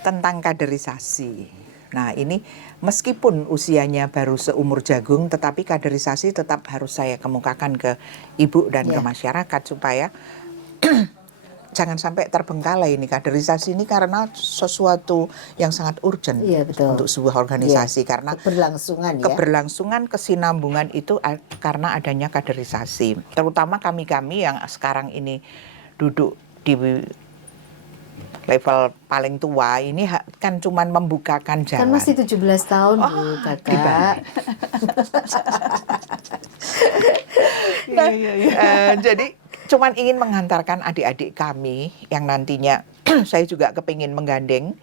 tentang kaderisasi. Nah, ini meskipun usianya baru seumur jagung, tetapi kaderisasi tetap harus saya kemukakan ke Ibu dan ke masyarakat supaya jangan sampai terbengkalai ini kaderisasi ini, karena sesuatu yang sangat urgent untuk sebuah organisasi, karena keberlangsungan kesinambungan itu karena adanya kaderisasi. Terutama kami-kami yang sekarang ini duduk di level paling tua ini kan cuman membukakan jalan. Kan masih 17 tahun Bu Kakak. Jadi cuman ingin menghantarkan adik-adik kami yang nantinya saya juga kepingin menggandeng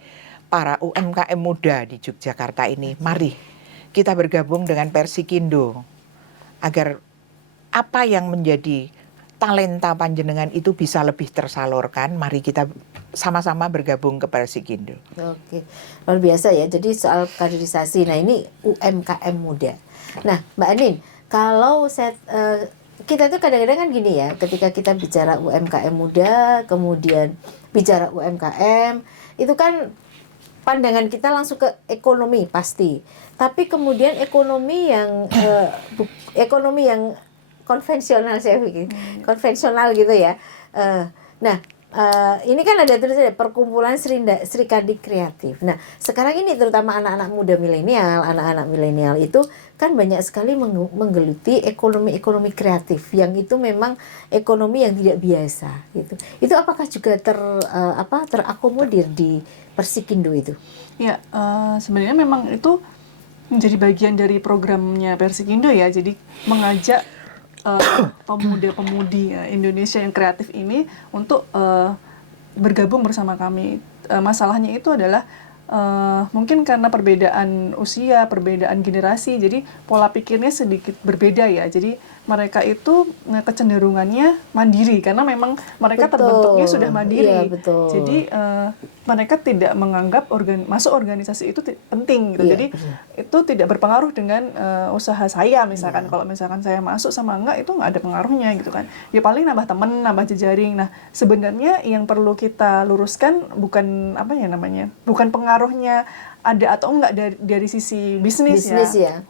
para UMKM muda di Yogyakarta ini. Mari kita bergabung dengan Persikindo agar apa yang menjadi talenta panjenengan itu bisa lebih tersalurkan. Mari kita sama-sama bergabung ke Persikindo. Oke, luar biasa ya. Jadi soal kaderisasi, nah ini UMKM muda. Nah Mbak Anin, kalau kita tuh kadang-kadang kan gini ya, ketika kita bicara UMKM muda, kemudian bicara UMKM, itu kan pandangan kita langsung ke ekonomi pasti. Tapi kemudian ekonomi yang konvensional, saya pikir konvensional gitu ya. Ini kan ada tulisannya perkumpulan Serikandi Kreatif. Nah, sekarang ini terutama anak-anak muda milenial, anak-anak milenial itu kan banyak sekali menggeluti ekonomi kreatif yang itu memang ekonomi yang tidak biasa gitu. Itu apakah juga terakomodir di Persikindo itu? Ya, sebenarnya memang itu menjadi bagian dari programnya Persikindo ya. Jadi mengajak pemuda-pemudi Indonesia yang kreatif ini untuk bergabung bersama kami. Masalahnya itu adalah mungkin karena perbedaan usia, perbedaan generasi, jadi pola pikirnya sedikit berbeda ya. Jadi mereka itu kecenderungannya mandiri karena memang mereka terbentuknya sudah mandiri. Iya, betul. Jadi mereka tidak menganggap masuk organisasi itu penting gitu. Iya, jadi betul. itu tidak berpengaruh dengan usaha saya misalkan. Kalau misalkan saya masuk sama enggak itu nggak ada pengaruhnya gitu kan. Ya paling nambah temen, nambah jejaring. Nah, sebenarnya yang perlu kita luruskan bukan bukan pengaruhnya ada atau enggak dari sisi bisnis ya.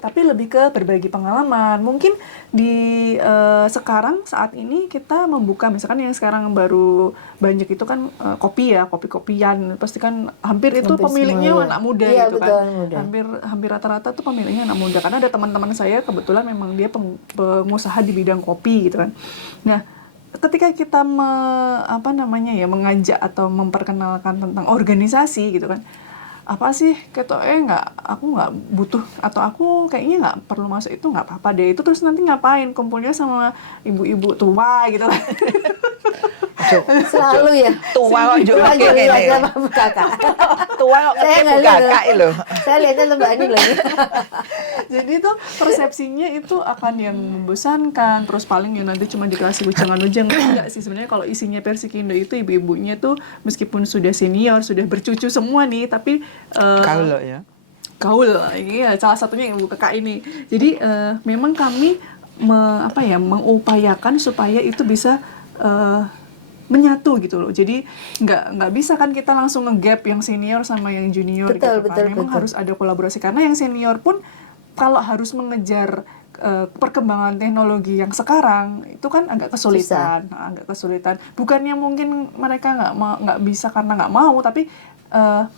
Tapi lebih ke berbagi pengalaman. Mungkin di sekarang saat ini kita membuka, misalkan yang sekarang baru banyak itu kan kopi-kopian. Pasti kan hampir itu pemiliknya anak muda gitu kan. Muda. Hampir rata-rata tuh pemiliknya anak muda. Karena ada teman-teman saya kebetulan memang dia pengusaha di bidang kopi gitu kan. Nah, ketika kita mengajak atau memperkenalkan tentang organisasi gitu kan, apa sih aku nggak butuh atau aku kayaknya nggak perlu masuk itu, nggak apa-apa deh itu, terus nanti ngapain kumpulnya sama ibu-ibu tua gitu kan. Selalu ya tua kok juga kayak kakak. Tua kok kakak loh. Saya lihatnya Mbak Ani lagi. Jadi itu persepsinya itu akan yang membosankan, terus paling yang nanti cuma dikasih ujangan-ujangan. Enggak sih, sebenarnya kalau isinya Persikindo itu ibu-ibunya tuh meskipun sudah senior, sudah bercucu semua nih, tapi Kaul ini ya salah satunya ibu kakak ini. Jadi memang kami mengupayakan supaya itu bisa menyatu gitu loh. Jadi nggak bisa kan kita langsung nge-gap yang senior sama yang junior gitu kan. Memang harus ada kolaborasi, karena yang senior pun kalau harus mengejar perkembangan teknologi yang sekarang itu kan agak kesulitan. Bukannya mungkin mereka nggak bisa karena nggak mau, tapi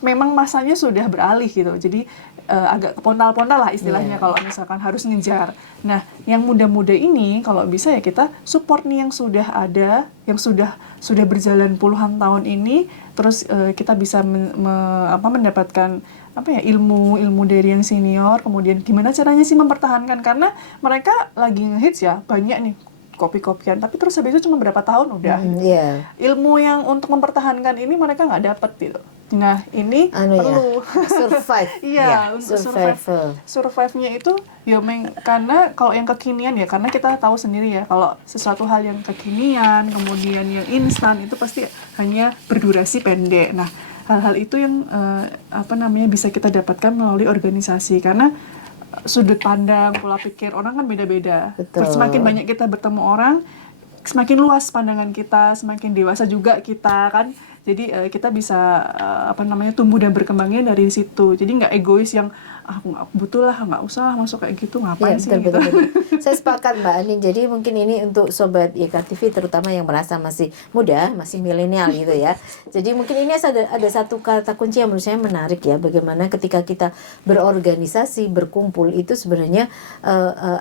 memang masanya sudah beralih gitu. Jadi agak pondal-pondal lah istilahnya kalau misalkan harus ngejar. Nah, yang muda-muda ini kalau bisa ya kita support nih yang sudah ada, yang sudah berjalan puluhan tahun ini, terus kita bisa mendapatkan ilmu dari yang senior, kemudian gimana caranya sih mempertahankan, karena mereka lagi ngehits ya, banyak nih kopi-kopian, tapi terus habis itu cuma berapa tahun udah. Ilmu yang untuk mempertahankan ini mereka nggak dapat gitu. Nah, ini perlu survive. Iya, untuk survive-nya itu ya karena kalau yang kekinian ya, karena kita tahu sendiri ya kalau sesuatu hal yang kekinian, kemudian yang instan itu pasti hanya berdurasi pendek. Nah, hal-hal itu yang bisa kita dapatkan melalui organisasi, karena sudut pandang, pola pikir orang kan beda-beda. Terus semakin banyak kita bertemu orang, semakin luas pandangan kita, semakin dewasa juga kita kan. Jadi kita bisa tumbuh dan berkembangnya dari situ. Jadi nggak egois yang aku nggak butuh lah, nggak usah masuk kayak gitu, ngapain sih gitu. Betul. Saya sepakat Mbak Anin. Jadi mungkin ini untuk sobat YKTV terutama yang merasa masih muda, masih milenial gitu ya. Jadi mungkin ini ada satu kata kunci yang menurut saya menarik ya. Bagaimana ketika kita berorganisasi, berkumpul itu sebenarnya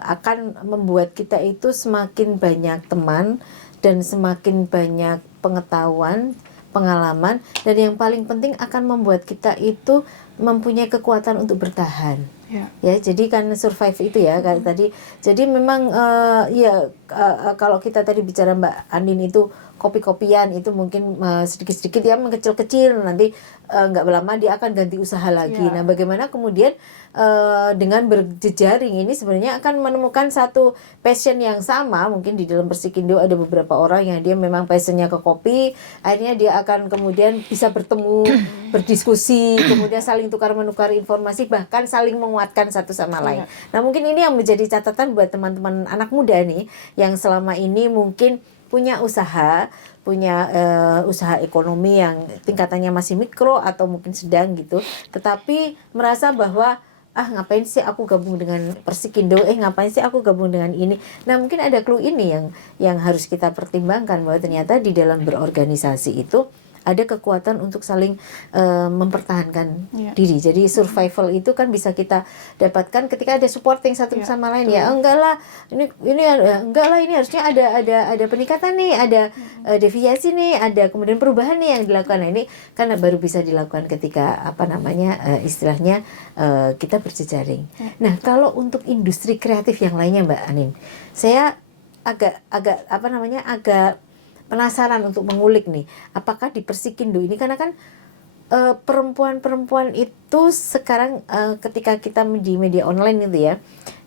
akan membuat kita itu semakin banyak teman dan semakin banyak pengetahuan, pengalaman, dan yang paling penting akan membuat kita itu mempunyai kekuatan untuk bertahan. Ya, jadi kan survive itu ya kan tadi. Jadi memang kalau kita tadi bicara Mbak Andin itu kopi-kopian itu mungkin sedikit-sedikit ya mengecil-kecil, nanti nggak lama dia akan ganti usaha lagi. Nah, bagaimana kemudian dengan berjejaring ini sebenarnya akan menemukan satu passion yang sama. Mungkin di dalam Persikindo ada beberapa orang yang dia memang passionnya ke kopi, akhirnya dia akan kemudian bisa bertemu, berdiskusi, kemudian saling tukar-menukar informasi, bahkan saling menguatkan satu sama lain. Nah, mungkin ini yang menjadi catatan buat teman-teman anak muda nih yang selama ini mungkin punya usaha ekonomi yang tingkatannya masih mikro atau mungkin sedang gitu, tetapi merasa bahwa ngapain sih aku gabung dengan Persikindo, ngapain sih aku gabung dengan ini. Nah, mungkin ada clue ini yang harus kita pertimbangkan, bahwa ternyata di dalam berorganisasi itu ada kekuatan untuk saling mempertahankan diri. Jadi survival itu kan bisa kita dapatkan ketika ada supporting satu sama lain. Ya enggak lah, ini harusnya ada peningkatan nih, ada deviasi nih, ada kemudian perubahan nih yang dilakukan. Nah, ini kan baru bisa dilakukan ketika istilahnya kita berjejaring. Nah, kalau untuk industri kreatif yang lainnya Mbak Anin, saya agak penasaran untuk mengulik nih, apakah di Persikindo ini, karena kan perempuan-perempuan itu sekarang ketika kita di media online itu ya,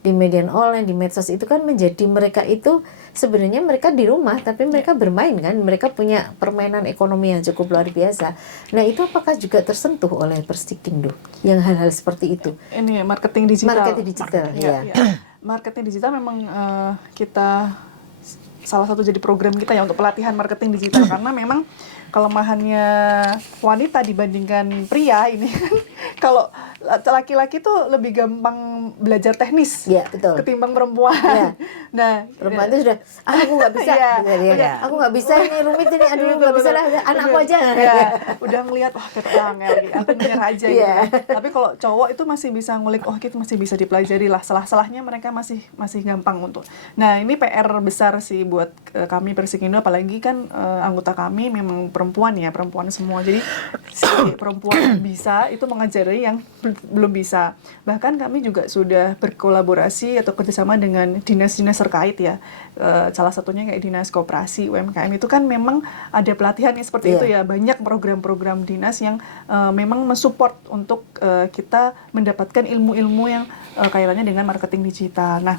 di media online, di medsos itu kan menjadi mereka itu sebenarnya mereka di rumah tapi mereka bermain kan, mereka punya permainan ekonomi yang cukup luar biasa. Nah, itu apakah juga tersentuh oleh Persikindo yang hal-hal seperti itu? Ini marketing digital. Ya. Marketing digital memang kita salah satu jadi program kita ya untuk pelatihan marketing digital karena memang kelemahannya wanita dibandingkan pria ini kan, kalau laki-laki tuh lebih gampang belajar teknis ketimbang perempuan. Nah, perempuan itu sudah aku nggak bisa, aku nggak bisa, ini rumit ini, aduh nggak bisa lah, anakku aja. Udah ngelihat aku menyerah aja gitu. Tapi kalau cowok itu masih bisa ngulik, kita masih bisa dipelajari lah, salah-salahnya mereka masih gampang untuk. Nah, ini PR besar sih buat kami Persikindo, apalagi kan anggota kami memang perempuan semua. Jadi si perempuan yang bisa itu mengajari yang belum bisa. Bahkan kami juga sudah berkolaborasi atau kerjasama dengan dinas-dinas terkait ya. Salah satunya kayak dinas koperasi UMKM itu kan memang ada pelatihan yang seperti itu ya. Banyak program-program dinas yang memang mensupport untuk kita mendapatkan ilmu-ilmu yang kaitannya dengan marketing digital. Nah,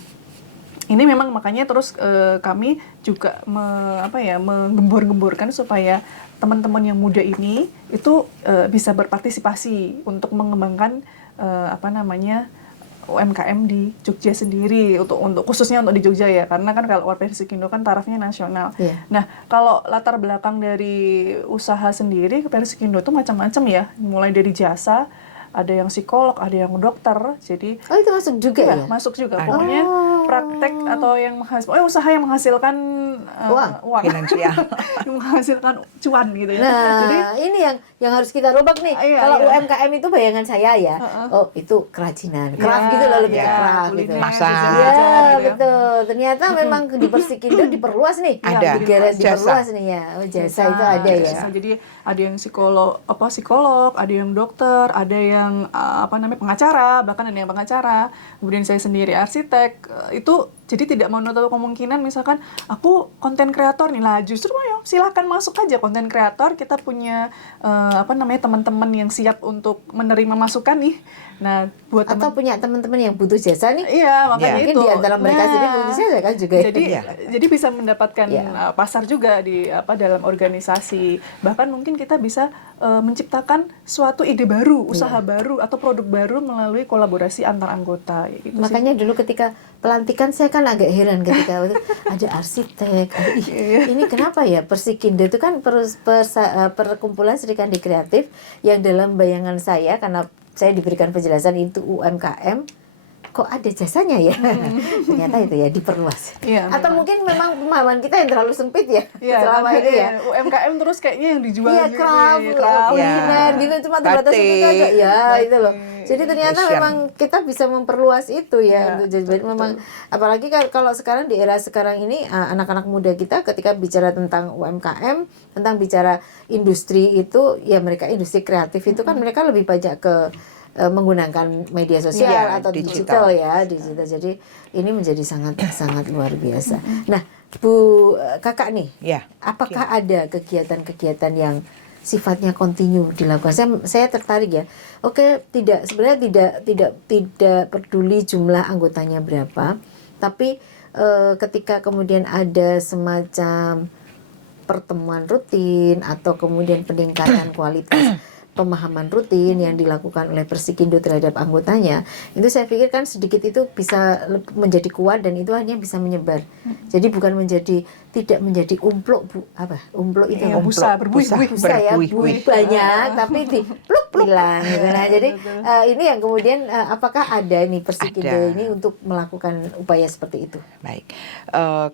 ini memang makanya terus kami juga menggembor-gemborkan supaya teman-teman yang muda ini itu bisa berpartisipasi untuk mengembangkan UMKM di Jogja sendiri, untuk khususnya untuk di Jogja ya, karena kan kalau Persikindo kan tarafnya nasional. Nah, kalau latar belakang dari usaha sendiri Persikindo itu macam-macam ya, mulai dari jasa, ada yang psikolog, ada yang dokter. Jadi itu masuk juga ya? Masuk juga. Pokoknya praktek atau yang usaha yang menghasilkan uang. Finansial. Yang menghasilkan cuan gitu ya. Nah, jadi ini yang harus kita robek nih. Kalau UMKM itu bayangan saya ya, itu kerajinan, craft gitu loh, lebih ke craft gitu. Masak. Betul. Ternyata memang di Persikindo diperluas nih. Ada. Diperluas nih ya. Jasa itu ada ya. Jadi ada yang psikolog, ada yang dokter, ada yang pengacara, bahkan ada yang pengacara. Kemudian saya sendiri arsitek. Itu jadi tidak menutup kemungkinan misalkan aku konten kreator nih lah, justru silakan masuk aja konten kreator. Kita punya teman-teman yang siap untuk menerima masukan nih. Nah, buat atau punya teman-teman yang butuh jasa nih. Iya, makanya mungkin itu. Di antara mereka sendiri butuh jasa kan juga. Jadi bisa mendapatkan pasar juga di dalam organisasi. Bahkan mungkin kita bisa menciptakan suatu ide baru, usaha baru atau produk baru melalui kolaborasi antar anggota gitu. Makanya dulu ketika pelantikan saya kan agak heran ketika waktu ada arsitek, ini kenapa ya Persikindo itu kan perkumpulan Sri Kandi Kreatif yang dalam bayangan saya karena saya diberikan penjelasan itu UMKM, kok ada jasanya ya? Ternyata itu ya diperluas. Iya, Atau mungkin memang pemahaman kita yang terlalu sempit ya selama dan ini ya. UMKM terus kayaknya yang dijual Iya, gitu, craft, kuliner, gitu cuma terbatas itu aja. Ya, itu loh. Jadi ternyata Fashion. memang kita bisa memperluas itu ya Iya, untuk jadi memang apalagi kalau sekarang di era sekarang ini anak-anak muda kita ketika bicara tentang UMKM, tentang bicara industri itu ya mereka industri kreatif itu kan mereka lebih banyak ke menggunakan media sosial Iya, atau digital. digital. Jadi ini menjadi sangat sangat luar biasa. Nah, Bu Kakak nih, Ya. apakah ada kegiatan-kegiatan yang sifatnya kontinu dilakukan? Saya tertarik ya. Oke, sebenarnya tidak peduli jumlah anggotanya berapa, tapi ketika kemudian ada semacam pertemuan rutin atau kemudian peningkatan kualitas pemahaman rutin yang dilakukan oleh Persikindo terhadap anggotanya, itu saya pikir kan sedikit itu bisa menjadi kuat dan itu hanya bisa menyebar. Jadi bukan tidak menjadi umpluk umpluk itu Iya, busa, berbuih-buih. busa ya, berbuih-buih. banyak tapi di pluk hilang gitu. Nah, jadi ini yang kemudian apakah ada nih Persikindo Ada. ini untuk melakukan upaya seperti itu? Baik.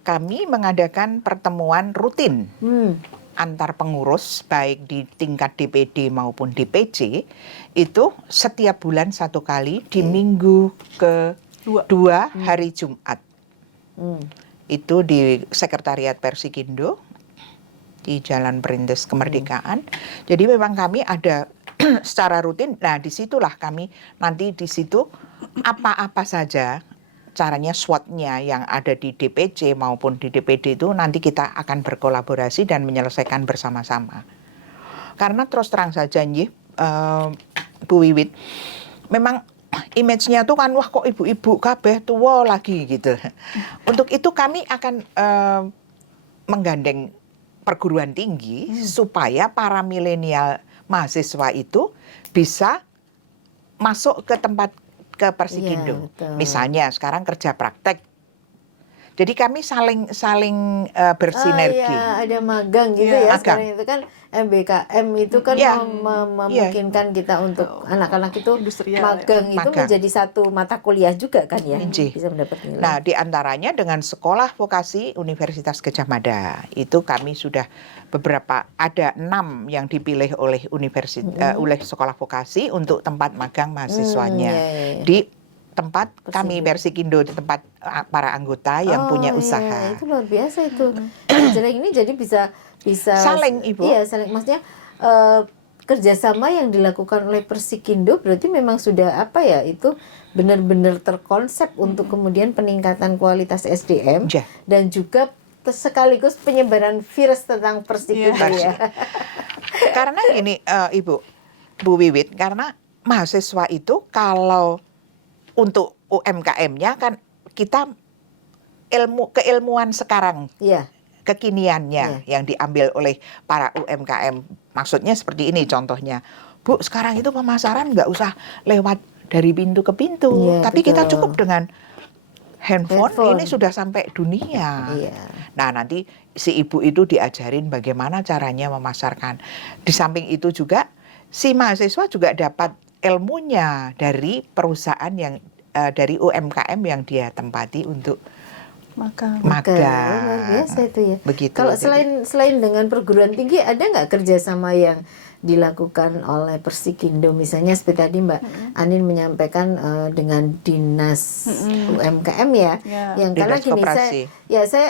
Kami mengadakan pertemuan rutin antar pengurus baik di tingkat DPD maupun DPC itu setiap bulan 1 kali di minggu kedua hari Jumat. Itu di Sekretariat Persikindo di Jalan Perintis Kemerdekaan. Jadi memang kami ada secara rutin. Nah, disitulah kami nanti di situ apa-apa saja caranya SWOT-nya yang ada di DPC maupun di DPD itu nanti kita akan berkolaborasi dan menyelesaikan bersama-sama. Karena terus terang saja Bu Wiwit, memang image-nya tuh kan wah kok ibu-ibu kabeh tua lagi gitu. Untuk itu kami akan menggandeng perguruan tinggi supaya para milenial mahasiswa itu bisa masuk ke tempat ke Persikindo. Iya, Misalnya sekarang kerja praktek. Jadi kami saling bersinergi. Iya, ada magang gitu Iya, ya. magang. Sekarang itu kan MBKM itu kan Iya. memungkinkan kita untuk anak-anak itu Industrial, magang itu Magang. menjadi satu mata kuliah juga kan ya. Inji. Bisa mendapat nilai. Nah, di antaranya dengan Sekolah Vokasi Universitas Gadjah Mada. Itu kami sudah ada 6 yang dipilih oleh oleh Sekolah Vokasi untuk tempat magang mahasiswanya. Iya. Di tempat kami Persikindo, di tempat para anggota yang punya usaha. Iya, itu luar biasa itu. Jadi ini jadi bisa Saling, Ibu. Iya, saling. Maksudnya kerjasama yang dilakukan oleh Persikindo berarti memang sudah itu benar-benar terkonsep untuk kemudian peningkatan kualitas SDM Ya. dan juga sekaligus penyebaran virus tentang Persikindo ya. Karena ini Ibu, Bu Wiwit, karena mahasiswa itu kalau untuk UMKM-nya kan kita keilmuan sekarang, Iya. kekiniannya yang diambil oleh para UMKM. Maksudnya seperti ini contohnya. Bu, sekarang itu pemasaran nggak usah lewat dari pintu ke pintu, Iya, tapi kita betul. cukup dengan handphone ini sudah sampai dunia. Iya. Nah, nanti si ibu itu diajarin bagaimana caranya memasarkan. Di samping itu juga si mahasiswa juga dapat ilmunya dari perusahaan yang dari UMKM yang dia tempati untuk magang. magang. Luar biasa itu ya. Begitu. Kalau Jadi, selain dengan perguruan tinggi ada nggak kerjasama yang dilakukan oleh Persikindo misalnya seperti tadi Mbak Anin menyampaikan dengan dinas UMKM ya, yang karena Dinas gini Koperasi.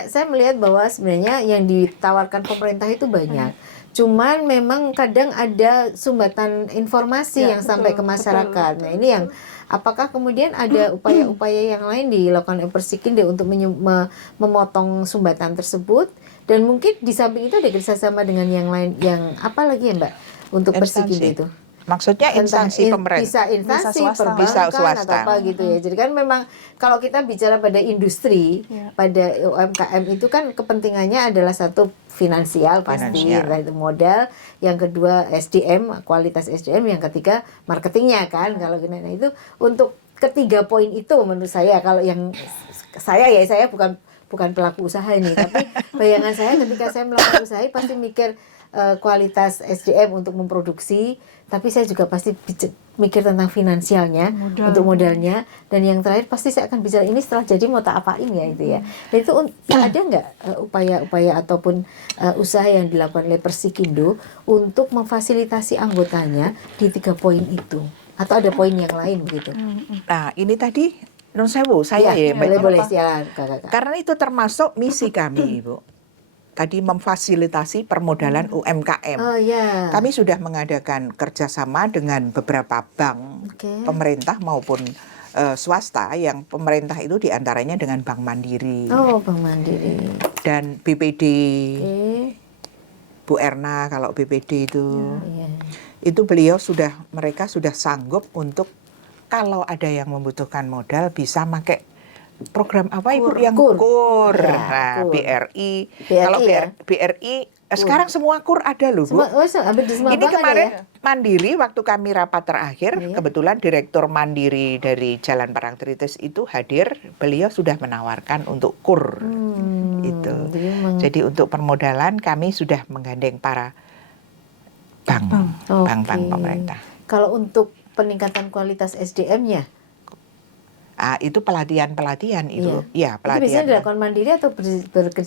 saya melihat bahwa sebenarnya yang ditawarkan pemerintah itu banyak. Cuman memang kadang ada sumbatan informasi Ya, yang sampai ke betul, masyarakat. betul. Nah, ini yang apakah kemudian ada upaya-upaya yang lain dilakukan oleh Persikindo untuk memotong sumbatan tersebut, dan mungkin di samping itu ada kerjasama dengan yang lain, yang apa lagi ya Mbak untuk Persikindo Instansi. itu? Maksudnya instansi pemerintah. Bisa instansi, Bisa swasta. perbankan Bisa swasta. atau apa gitu ya. Jadi kan memang kalau kita bicara pada industri, Ya. pada UMKM itu kan kepentingannya adalah satu finansial pasti, Finansial. entah itu modal, yang kedua SDM, kualitas SDM, yang ketiga marketingnya kan. Kalau gini, nah itu untuk ketiga poin itu menurut saya, kalau yang saya bukan pelaku usaha ini, tapi bayangan saya ketika saya melakukan usaha pasti mikir kualitas SDM untuk memproduksi, tapi saya juga pasti mikir tentang finansialnya, untuk modalnya, dan yang terakhir pasti saya akan bicara ini setelah jadi mau tak apain ya itu ya. Dan itu ada nggak upaya-upaya ataupun usaha yang dilakukan oleh Persikindo untuk memfasilitasi anggotanya di 3 poin itu, atau ada poin yang lain begitu? Nah, ini tadi non sewu saya ya, boleh silakan Kakak. karena itu termasuk misi kami, Ibu. Tadi memfasilitasi permodalan UMKM. Oh ya. Kami sudah mengadakan kerjasama dengan beberapa bank, pemerintah maupun swasta. Yang pemerintah itu diantaranya dengan Bank Mandiri. Oh, Bank Mandiri. Dan BPD. Bu Erna kalau BPD itu. Itu mereka sudah sanggup untuk kalau ada yang membutuhkan modal bisa pakai program apa Ibu yang KUR. Nah, KUR. BRI. Kalau BRI sekarang semua KUR ada loh, Bu. Ini kemarin Mandiri waktu kami rapat terakhir, kebetulan Direktur Mandiri dari Jalan Parangtritis itu hadir, beliau sudah menawarkan untuk KUR. Itu. Jadi untuk permodalan kami sudah menggandeng para bank pemerintah. Kalau untuk peningkatan kualitas SDM-nya? Itu pelatihan itu, ya pelatihan. Itu biasanya dilakukan mandiri atau bekerja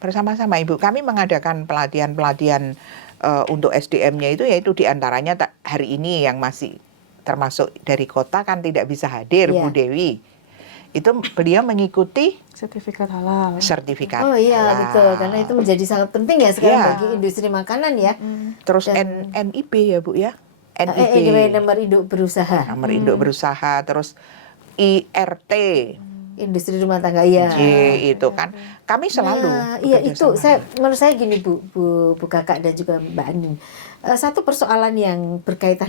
bersama-sama Ibu. Kami mengadakan pelatihan untuk SDM-nya itu, yaitu diantaranya hari ini yang masih termasuk dari kota kan tidak bisa hadir, Bu Dewi. Itu beliau mengikuti sertifikat halal. Oh iya, betul, karena itu menjadi sangat penting ya sekarang bagi industri makanan ya. Terus NIB ya Bu ya. NIB, nomor induk berusaha. Nomor induk berusaha, terus IRT, industri rumah tangga ya. Itu kan kami selalu. Iya itu menurut saya gini Bu Kakak dan juga Mbak Andin. Satu persoalan yang berkaitan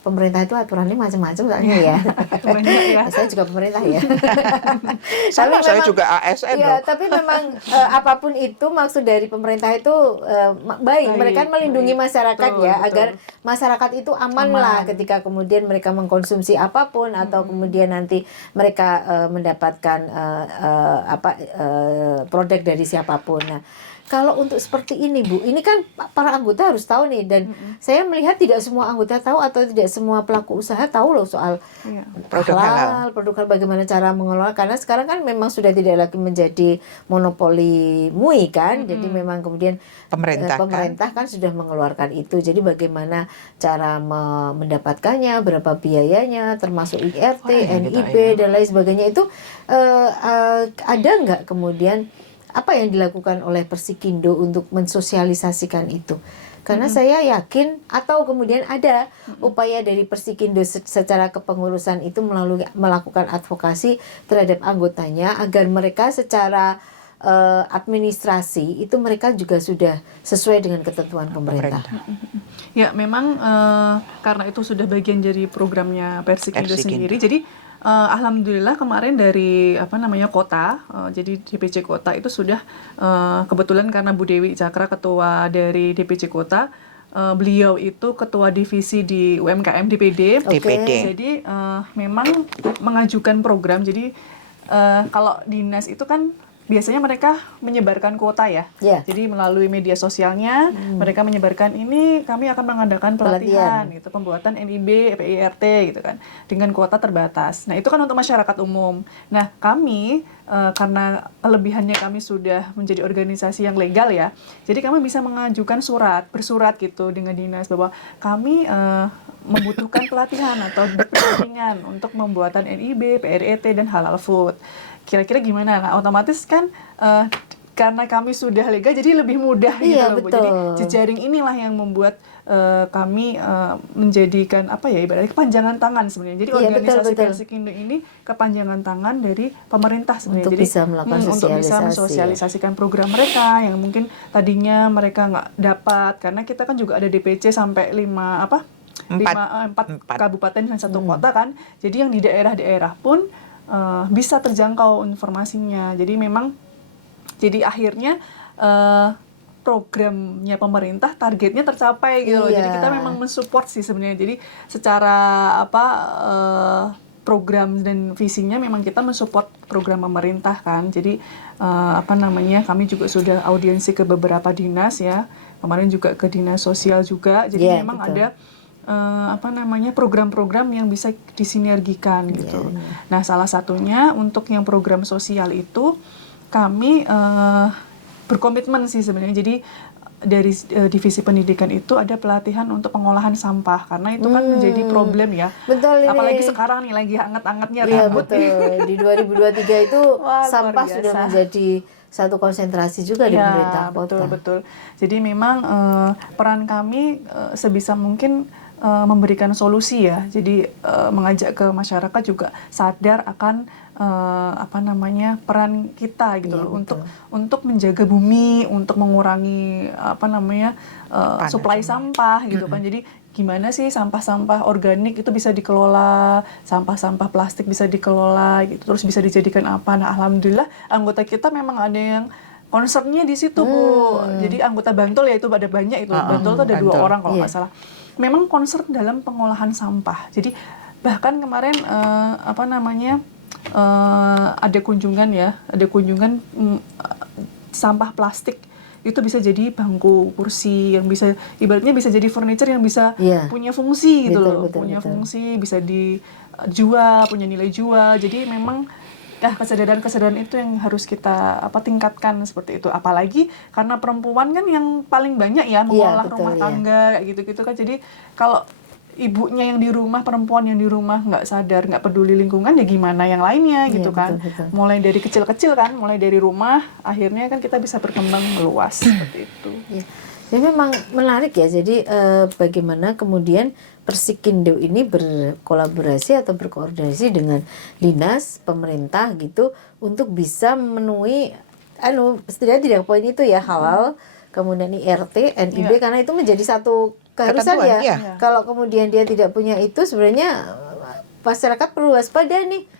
pemerintah itu aturannya macam-macam soalnya ya. Saya juga pemerintah ya. Sama saya juga ASN ya, loh. tapi memang apapun itu maksud dari pemerintah itu baik. Mereka melindungi masyarakat agar masyarakat itu aman lah ketika kemudian mereka mengkonsumsi apapun atau kemudian nanti mereka mendapatkan produk dari siapapun. Nah, kalau untuk seperti ini Bu, ini kan para anggota harus tahu nih, dan saya melihat tidak semua anggota tahu atau tidak semua pelaku usaha tahu loh soal produk halal, bagaimana cara mengelola, karena sekarang kan memang sudah tidak lagi menjadi monopoli MUI kan, jadi memang kemudian pemerintah kan sudah mengeluarkan itu, jadi bagaimana cara mendapatkannya, berapa biayanya, termasuk IRT, NIB dan lain sebagainya itu ada nggak kemudian apa yang dilakukan oleh Persikindo untuk mensosialisasikan itu? Karena saya yakin atau kemudian ada upaya dari Persikindo secara kepengurusan itu melakukan advokasi terhadap anggotanya agar mereka secara administrasi itu mereka juga sudah sesuai dengan ketentuan pemerintah. Ya memang karena itu sudah bagian dari programnya Persikindo sendiri. Jadi alhamdulillah kemarin dari kota, jadi DPC kota itu sudah kebetulan karena Bu Dewi Cakra ketua dari DPC kota, beliau itu ketua divisi di UMKM DPD. Jadi memang mengajukan program. Jadi kalau dinas itu kan biasanya mereka menyebarkan kuota ya. Jadi melalui media sosialnya mereka menyebarkan ini kami akan mengadakan pelatihan gitu, pembuatan NIB, PIRT gitu kan dengan kuota terbatas. Nah, itu kan untuk masyarakat umum. Nah, kami karena kelebihannya kami sudah menjadi organisasi yang legal ya. Jadi kami bisa mengajukan bersurat gitu dengan dinas bahwa kami membutuhkan pelatihan atau pendampingan untuk pembuatan NIB, PRET dan halal food. Kira-kira gimana? Nah, otomatis kan karena kami sudah legal jadi lebih mudah gitu loh. Betul. Jadi jejaring inilah yang membuat kami menjadikan ibaratnya kepanjangan tangan sebenarnya. Jadi organisasi Persikindo ini kepanjangan tangan dari pemerintah sebenarnya. Untuk jadi bisa melakukan untuk bisa mensosialisasikan program mereka yang mungkin tadinya mereka nggak dapat, karena kita kan juga ada DPC sampai 4 kabupaten dan 1 kota kan. Jadi yang di daerah-daerah pun bisa terjangkau informasinya. Jadi memang akhirnya programnya pemerintah targetnya tercapai gitu loh. Jadi kita memang mensupport sih sebenarnya. Jadi secara program dan visinya memang kita mensupport program pemerintah kan. Jadi kami juga sudah audiensi ke beberapa dinas ya. Kemarin juga ke dinas sosial juga. Jadi memang betul. ada program-program yang bisa disinergikan gitu. Nah, salah satunya untuk yang program sosial itu kami berkomitmen sih sebenarnya. Jadi dari divisi pendidikan itu ada pelatihan untuk pengolahan sampah karena itu kan menjadi problem ya. Betul ini. Apalagi sekarang nih lagi hangat-hangatnya Iya ribut. betul. Di 2023 itu Wah, sampah luar sudah biasa. menjadi satu konsentrasi juga di pemerintah kota. Betul. Jadi memang peran kami sebisa mungkin memberikan solusi ya. Jadi mengajak ke masyarakat juga sadar akan peran kita gitu loh, untuk menjaga bumi, untuk mengurangi suplai sampah gitu kan. Jadi gimana sih sampah-sampah organik itu bisa dikelola, sampah-sampah plastik bisa dikelola gitu, terus bisa dijadikan apa. Nah, alhamdulillah anggota kita memang ada yang concernnya di situ, Bu. Jadi anggota Bantul ya itu ada banyak itu. Bantul itu ada 2 orang kalau nggak salah. Memang concern dalam pengolahan sampah. Jadi bahkan kemarin ada kunjungan sampah plastik itu bisa jadi bangku kursi yang bisa ibaratnya bisa jadi furniture yang bisa punya fungsi gitu loh, fungsi bisa dijual, punya nilai jual. Jadi memang kesadaran itu yang harus kita tingkatkan seperti itu. Apalagi karena perempuan kan yang paling banyak ya mengolah rumah tangga kayak gitu-gitu kan. Jadi kalau ibunya yang di rumah, perempuan yang di rumah nggak sadar, nggak peduli lingkungan, ya gimana yang lainnya gitu kan. Betul. Mulai dari kecil-kecil kan, mulai dari rumah, akhirnya kan kita bisa berkembang meluas seperti itu. Ya memang menarik ya. Jadi bagaimana kemudian Persikindo ini berkolaborasi atau berkoordinasi dengan dinas pemerintah gitu untuk bisa memenuhi setidaknya 3 poin itu ya, halal, kemudian IRT, NIB karena itu menjadi satu keharusan ya. Kalau kemudian dia tidak punya itu, sebenarnya masyarakat perlu waspada nih.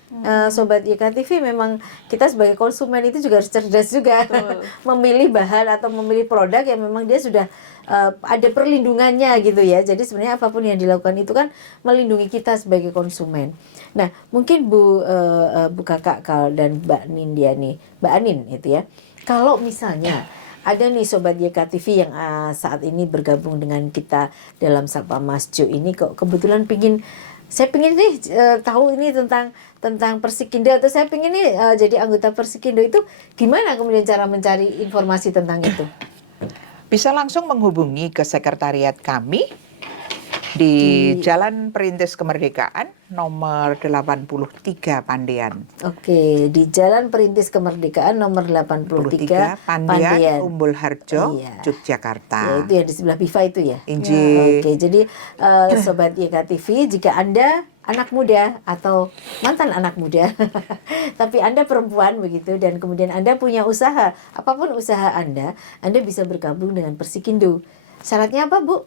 Sobat YKTV, memang kita sebagai konsumen itu juga harus cerdas juga memilih bahan atau memilih produk yang memang dia sudah ada perlindungannya gitu ya. Jadi sebenarnya apapun yang dilakukan itu kan melindungi kita sebagai konsumen. Nah, mungkin Bu Kakak dan Mbak Anin itu ya. Kalau misalnya ada nih Sobat YKTV yang saat ini bergabung dengan kita dalam Sapa Masjo ini, kok kebetulan saya pingin nih tahu ini tentang Persikindo, atau saya pingin nih jadi anggota Persikindo, itu gimana kemudian cara mencari informasi tentang itu? Bisa langsung menghubungi ke sekretariat kami di Jalan Perintis Kemerdekaan nomor 83 Pandean. Oke, di Jalan Perintis Kemerdekaan nomor 83 Pandean, Umbul Harjo, Yogyakarta. Ya, itu ya di sebelah Piva itu ya. Inji. Oke, jadi Sobat YKTV, jika Anda anak muda atau mantan anak muda, tapi Anda perempuan begitu, dan kemudian Anda punya usaha, apapun usaha Anda bisa bergabung dengan Persikindo. Syaratnya apa, Bu?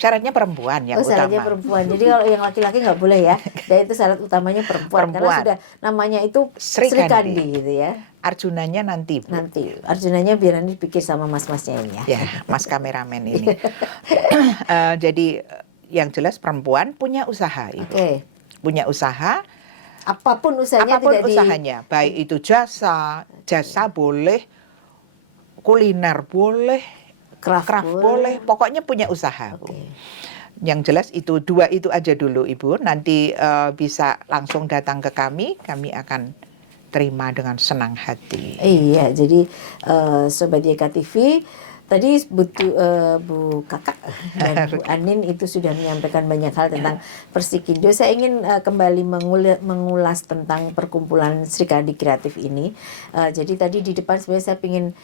Syaratnya perempuan yang utama. Syaratnya perempuan. Jadi kalau yang laki-laki nggak boleh ya. Dan itu syarat utamanya perempuan. Karena sudah namanya itu Sri Kandi gitu ya. Arjunanya nanti, Bu. Nanti Arjunanya biar nanti dipikir sama mas-masnya ini ya. Ya, mas kameramen ini. Jadi yang jelas perempuan punya usaha itu. Punya usaha. Apapun usahanya, usahanya, baik itu jasa boleh, kuliner boleh, craft boleh, pokoknya punya usaha. Yang jelas itu 2 itu aja dulu Ibu, nanti bisa langsung datang ke kami akan terima dengan senang hati. Iya, jadi Sobat YKTV, tadi Bu Kakak dan Bu Anin itu sudah menyampaikan banyak hal tentang Persikindo. Saya ingin kembali mengulas tentang perkumpulan Sri Kandi Kreatif ini. Jadi tadi di depan sebenarnya saya pingin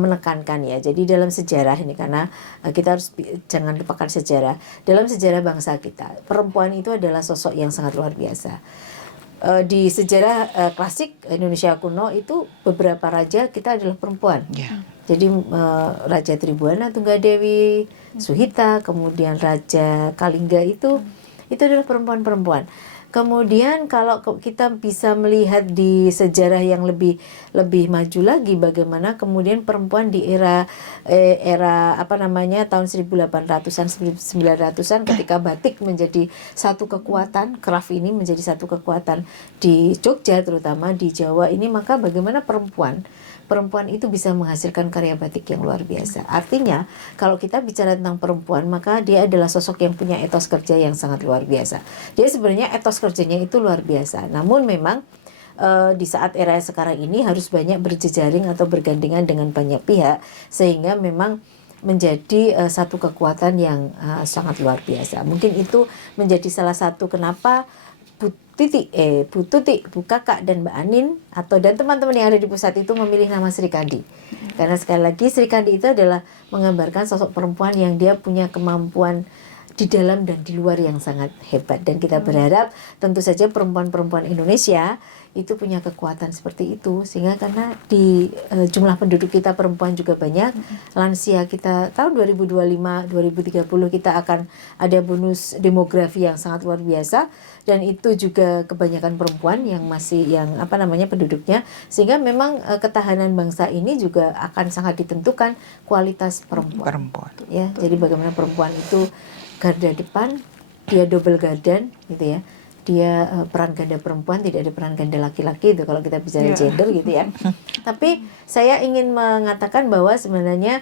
menekankan ya. Jadi dalam sejarah ini, karena kita harus jangan lupakan sejarah. Dalam sejarah bangsa kita, perempuan itu adalah sosok yang sangat luar biasa. Di sejarah klasik Indonesia kuno itu beberapa raja kita adalah perempuan. Jadi Raja Tribuana Tunggadewi, Suhita, kemudian Raja Kalingga itu adalah perempuan-perempuan. Kemudian kalau kita bisa melihat di sejarah yang lebih maju lagi, bagaimana kemudian perempuan di era apa namanya tahun 1800-an 1900-an ketika batik menjadi satu kekuatan, craft ini menjadi satu kekuatan di Jogja terutama di Jawa ini, maka bagaimana perempuan itu bisa menghasilkan karya batik yang luar biasa. Artinya, kalau kita bicara tentang perempuan, maka dia adalah sosok yang punya etos kerja yang sangat luar biasa. Dia sebenarnya etos kerjanya itu luar biasa. Namun memang di saat era sekarang ini harus banyak berjejaring atau bergandengan dengan banyak pihak, sehingga memang menjadi satu kekuatan yang sangat luar biasa. Mungkin itu menjadi salah satu kenapa Bu Tuti, Bu Kakak dan Mbak Anin dan teman-teman yang ada di pusat itu memilih nama Sri Kandi. Karena sekali lagi Sri Kandi itu adalah menggambarkan sosok perempuan yang dia punya kemampuan di dalam dan di luar yang sangat hebat, dan kita berharap tentu saja perempuan-perempuan Indonesia itu punya kekuatan seperti itu, sehingga karena di jumlah penduduk kita perempuan juga banyak, lansia kita tahun 2025 2030 kita akan ada bonus demografi yang sangat luar biasa, dan itu juga kebanyakan perempuan yang masih penduduknya, sehingga memang ketahanan bangsa ini juga akan sangat ditentukan kualitas perempuan. Ya, jadi bagaimana perempuan itu garda depan, dia double garden gitu ya. Dia peran ganda perempuan, tidak ada peran ganda laki-laki itu kalau kita bicara gender gitu ya. Tapi saya ingin mengatakan bahwa sebenarnya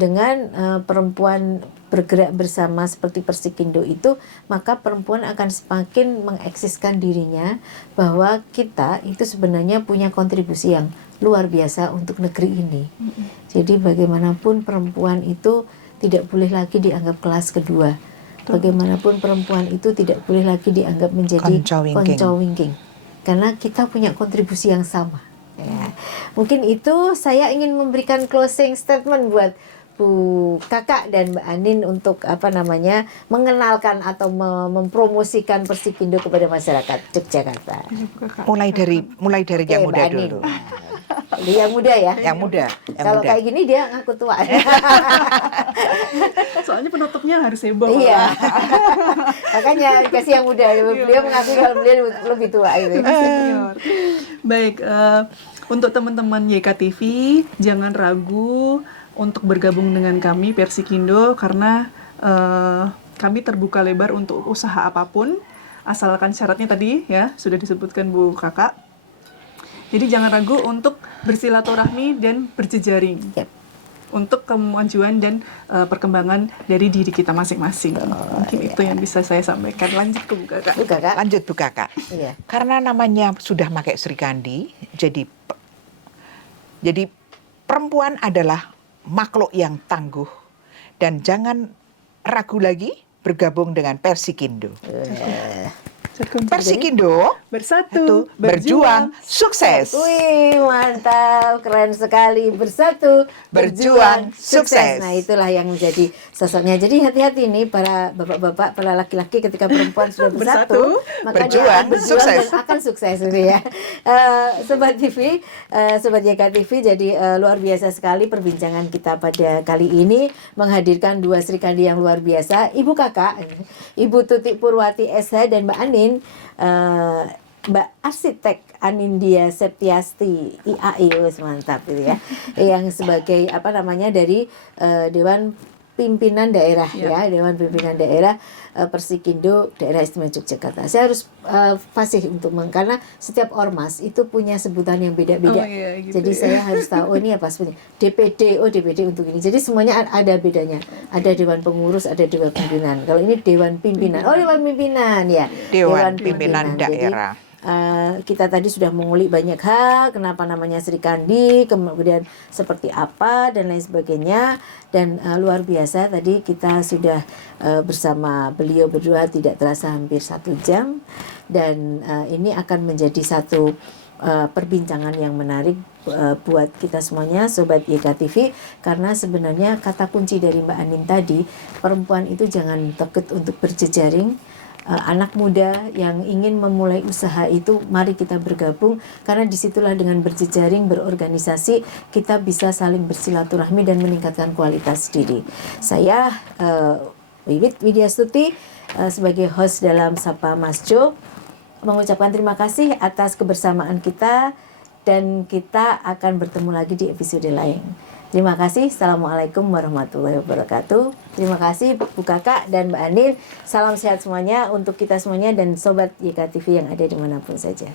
dengan perempuan bergerak bersama seperti Persikindo itu, maka perempuan akan semakin mengeksiskan dirinya bahwa kita itu sebenarnya punya kontribusi yang luar biasa untuk negeri ini. Jadi bagaimanapun perempuan itu tidak boleh lagi dianggap kelas kedua. Bagaimanapun perempuan itu tidak boleh lagi dianggap menjadi konco-wingking. Karena kita punya kontribusi yang sama. Ya. Mungkin itu saya ingin memberikan closing statement buat Bu Kakak dan Mbak Anin untuk mengenalkan atau mempromosikan Persikindo kepada masyarakat Yogyakarta. Mulai dari yang muda dulu. Yang muda ya? Yang muda. Kalau kayak gini dia ngaku tua. Soalnya penutupnya harus heboh. Iya. Makanya kasih yang muda. Beliau mengaku kalau beliau lebih tua itu. Baik, untuk teman-teman YKTV jangan ragu untuk bergabung dengan kami Persikindo, karena kami terbuka lebar untuk usaha apapun, asalkan syaratnya tadi ya sudah disebutkan Bu Kakak. Jadi jangan ragu untuk bersilaturahmi dan berjejaring untuk kemajuan dan perkembangan dari diri kita masing-masing. Mungkin itu yang bisa saya sampaikan. Lanjut ke Bu Kakak. Lanjut Bu Kakak. Iya. Karena namanya sudah pakai Sri Kandi, jadi perempuan adalah makhluk yang tangguh, dan jangan ragu lagi bergabung dengan Persikindo. Persikindo bersatu, berjuang, sukses. Wih, mantap, keren sekali. Bersatu, berjuang, sukses. Nah, itulah yang menjadi sosoknya. Jadi hati-hati nih para bapak-bapak, para laki-laki, ketika perempuan sudah bersatu, maka dia akan berjuang dan akan sukses gitu ya. Sobat TV, Sobat YKTV, jadi luar biasa sekali perbincangan kita pada kali ini, menghadirkan dua Sri Kandi yang luar biasa, Ibu Kakak, Ibu Tuti Purwati SH, dan Mbak Anin, Mbak Arsitek Anindya Septiasti IAI, mantap gitu ya, yang sebagai dari Dewan Pimpinan Daerah ya, Dewan Pimpinan Daerah Persikindo Daerah Istimewa Yogyakarta. Saya harus fasih untuk karena setiap ormas itu punya sebutan yang beda-beda. Jadi saya harus tahu ini apa sebenarnya. DPD, DPD untuk ini. Jadi semuanya ada bedanya. Ada Dewan Pengurus, ada Dewan Pimpinan. Kalau ini Dewan Pimpinan. Dewan Pimpinan ya. Dewan Pimpinan Daerah. Jadi, kita tadi sudah mengulik banyak hal, kenapa namanya Sri Kandi, kemudian seperti apa dan lain sebagainya, dan luar biasa tadi kita sudah bersama beliau berdua tidak terasa hampir 1 jam, dan ini akan menjadi satu perbincangan yang menarik buat kita semuanya Sobat YKTV, karena sebenarnya kata kunci dari Mbak Anin tadi, perempuan itu jangan takut untuk berjejaring. Anak muda yang ingin memulai usaha itu, mari kita bergabung, karena disitulah dengan berjejaring, berorganisasi, kita bisa saling bersilaturahmi dan meningkatkan kualitas diri. Saya Wiwit Widya Stuti sebagai host dalam Sapa Mas Jo, mengucapkan terima kasih atas kebersamaan kita dan kita akan bertemu lagi di episode lain. Terima kasih. Assalamualaikum warahmatullahi wabarakatuh. Terima kasih Bu Kakak dan Mbak Anin. Salam sehat semuanya untuk kita semuanya dan Sobat YKTV yang ada dimanapun saja.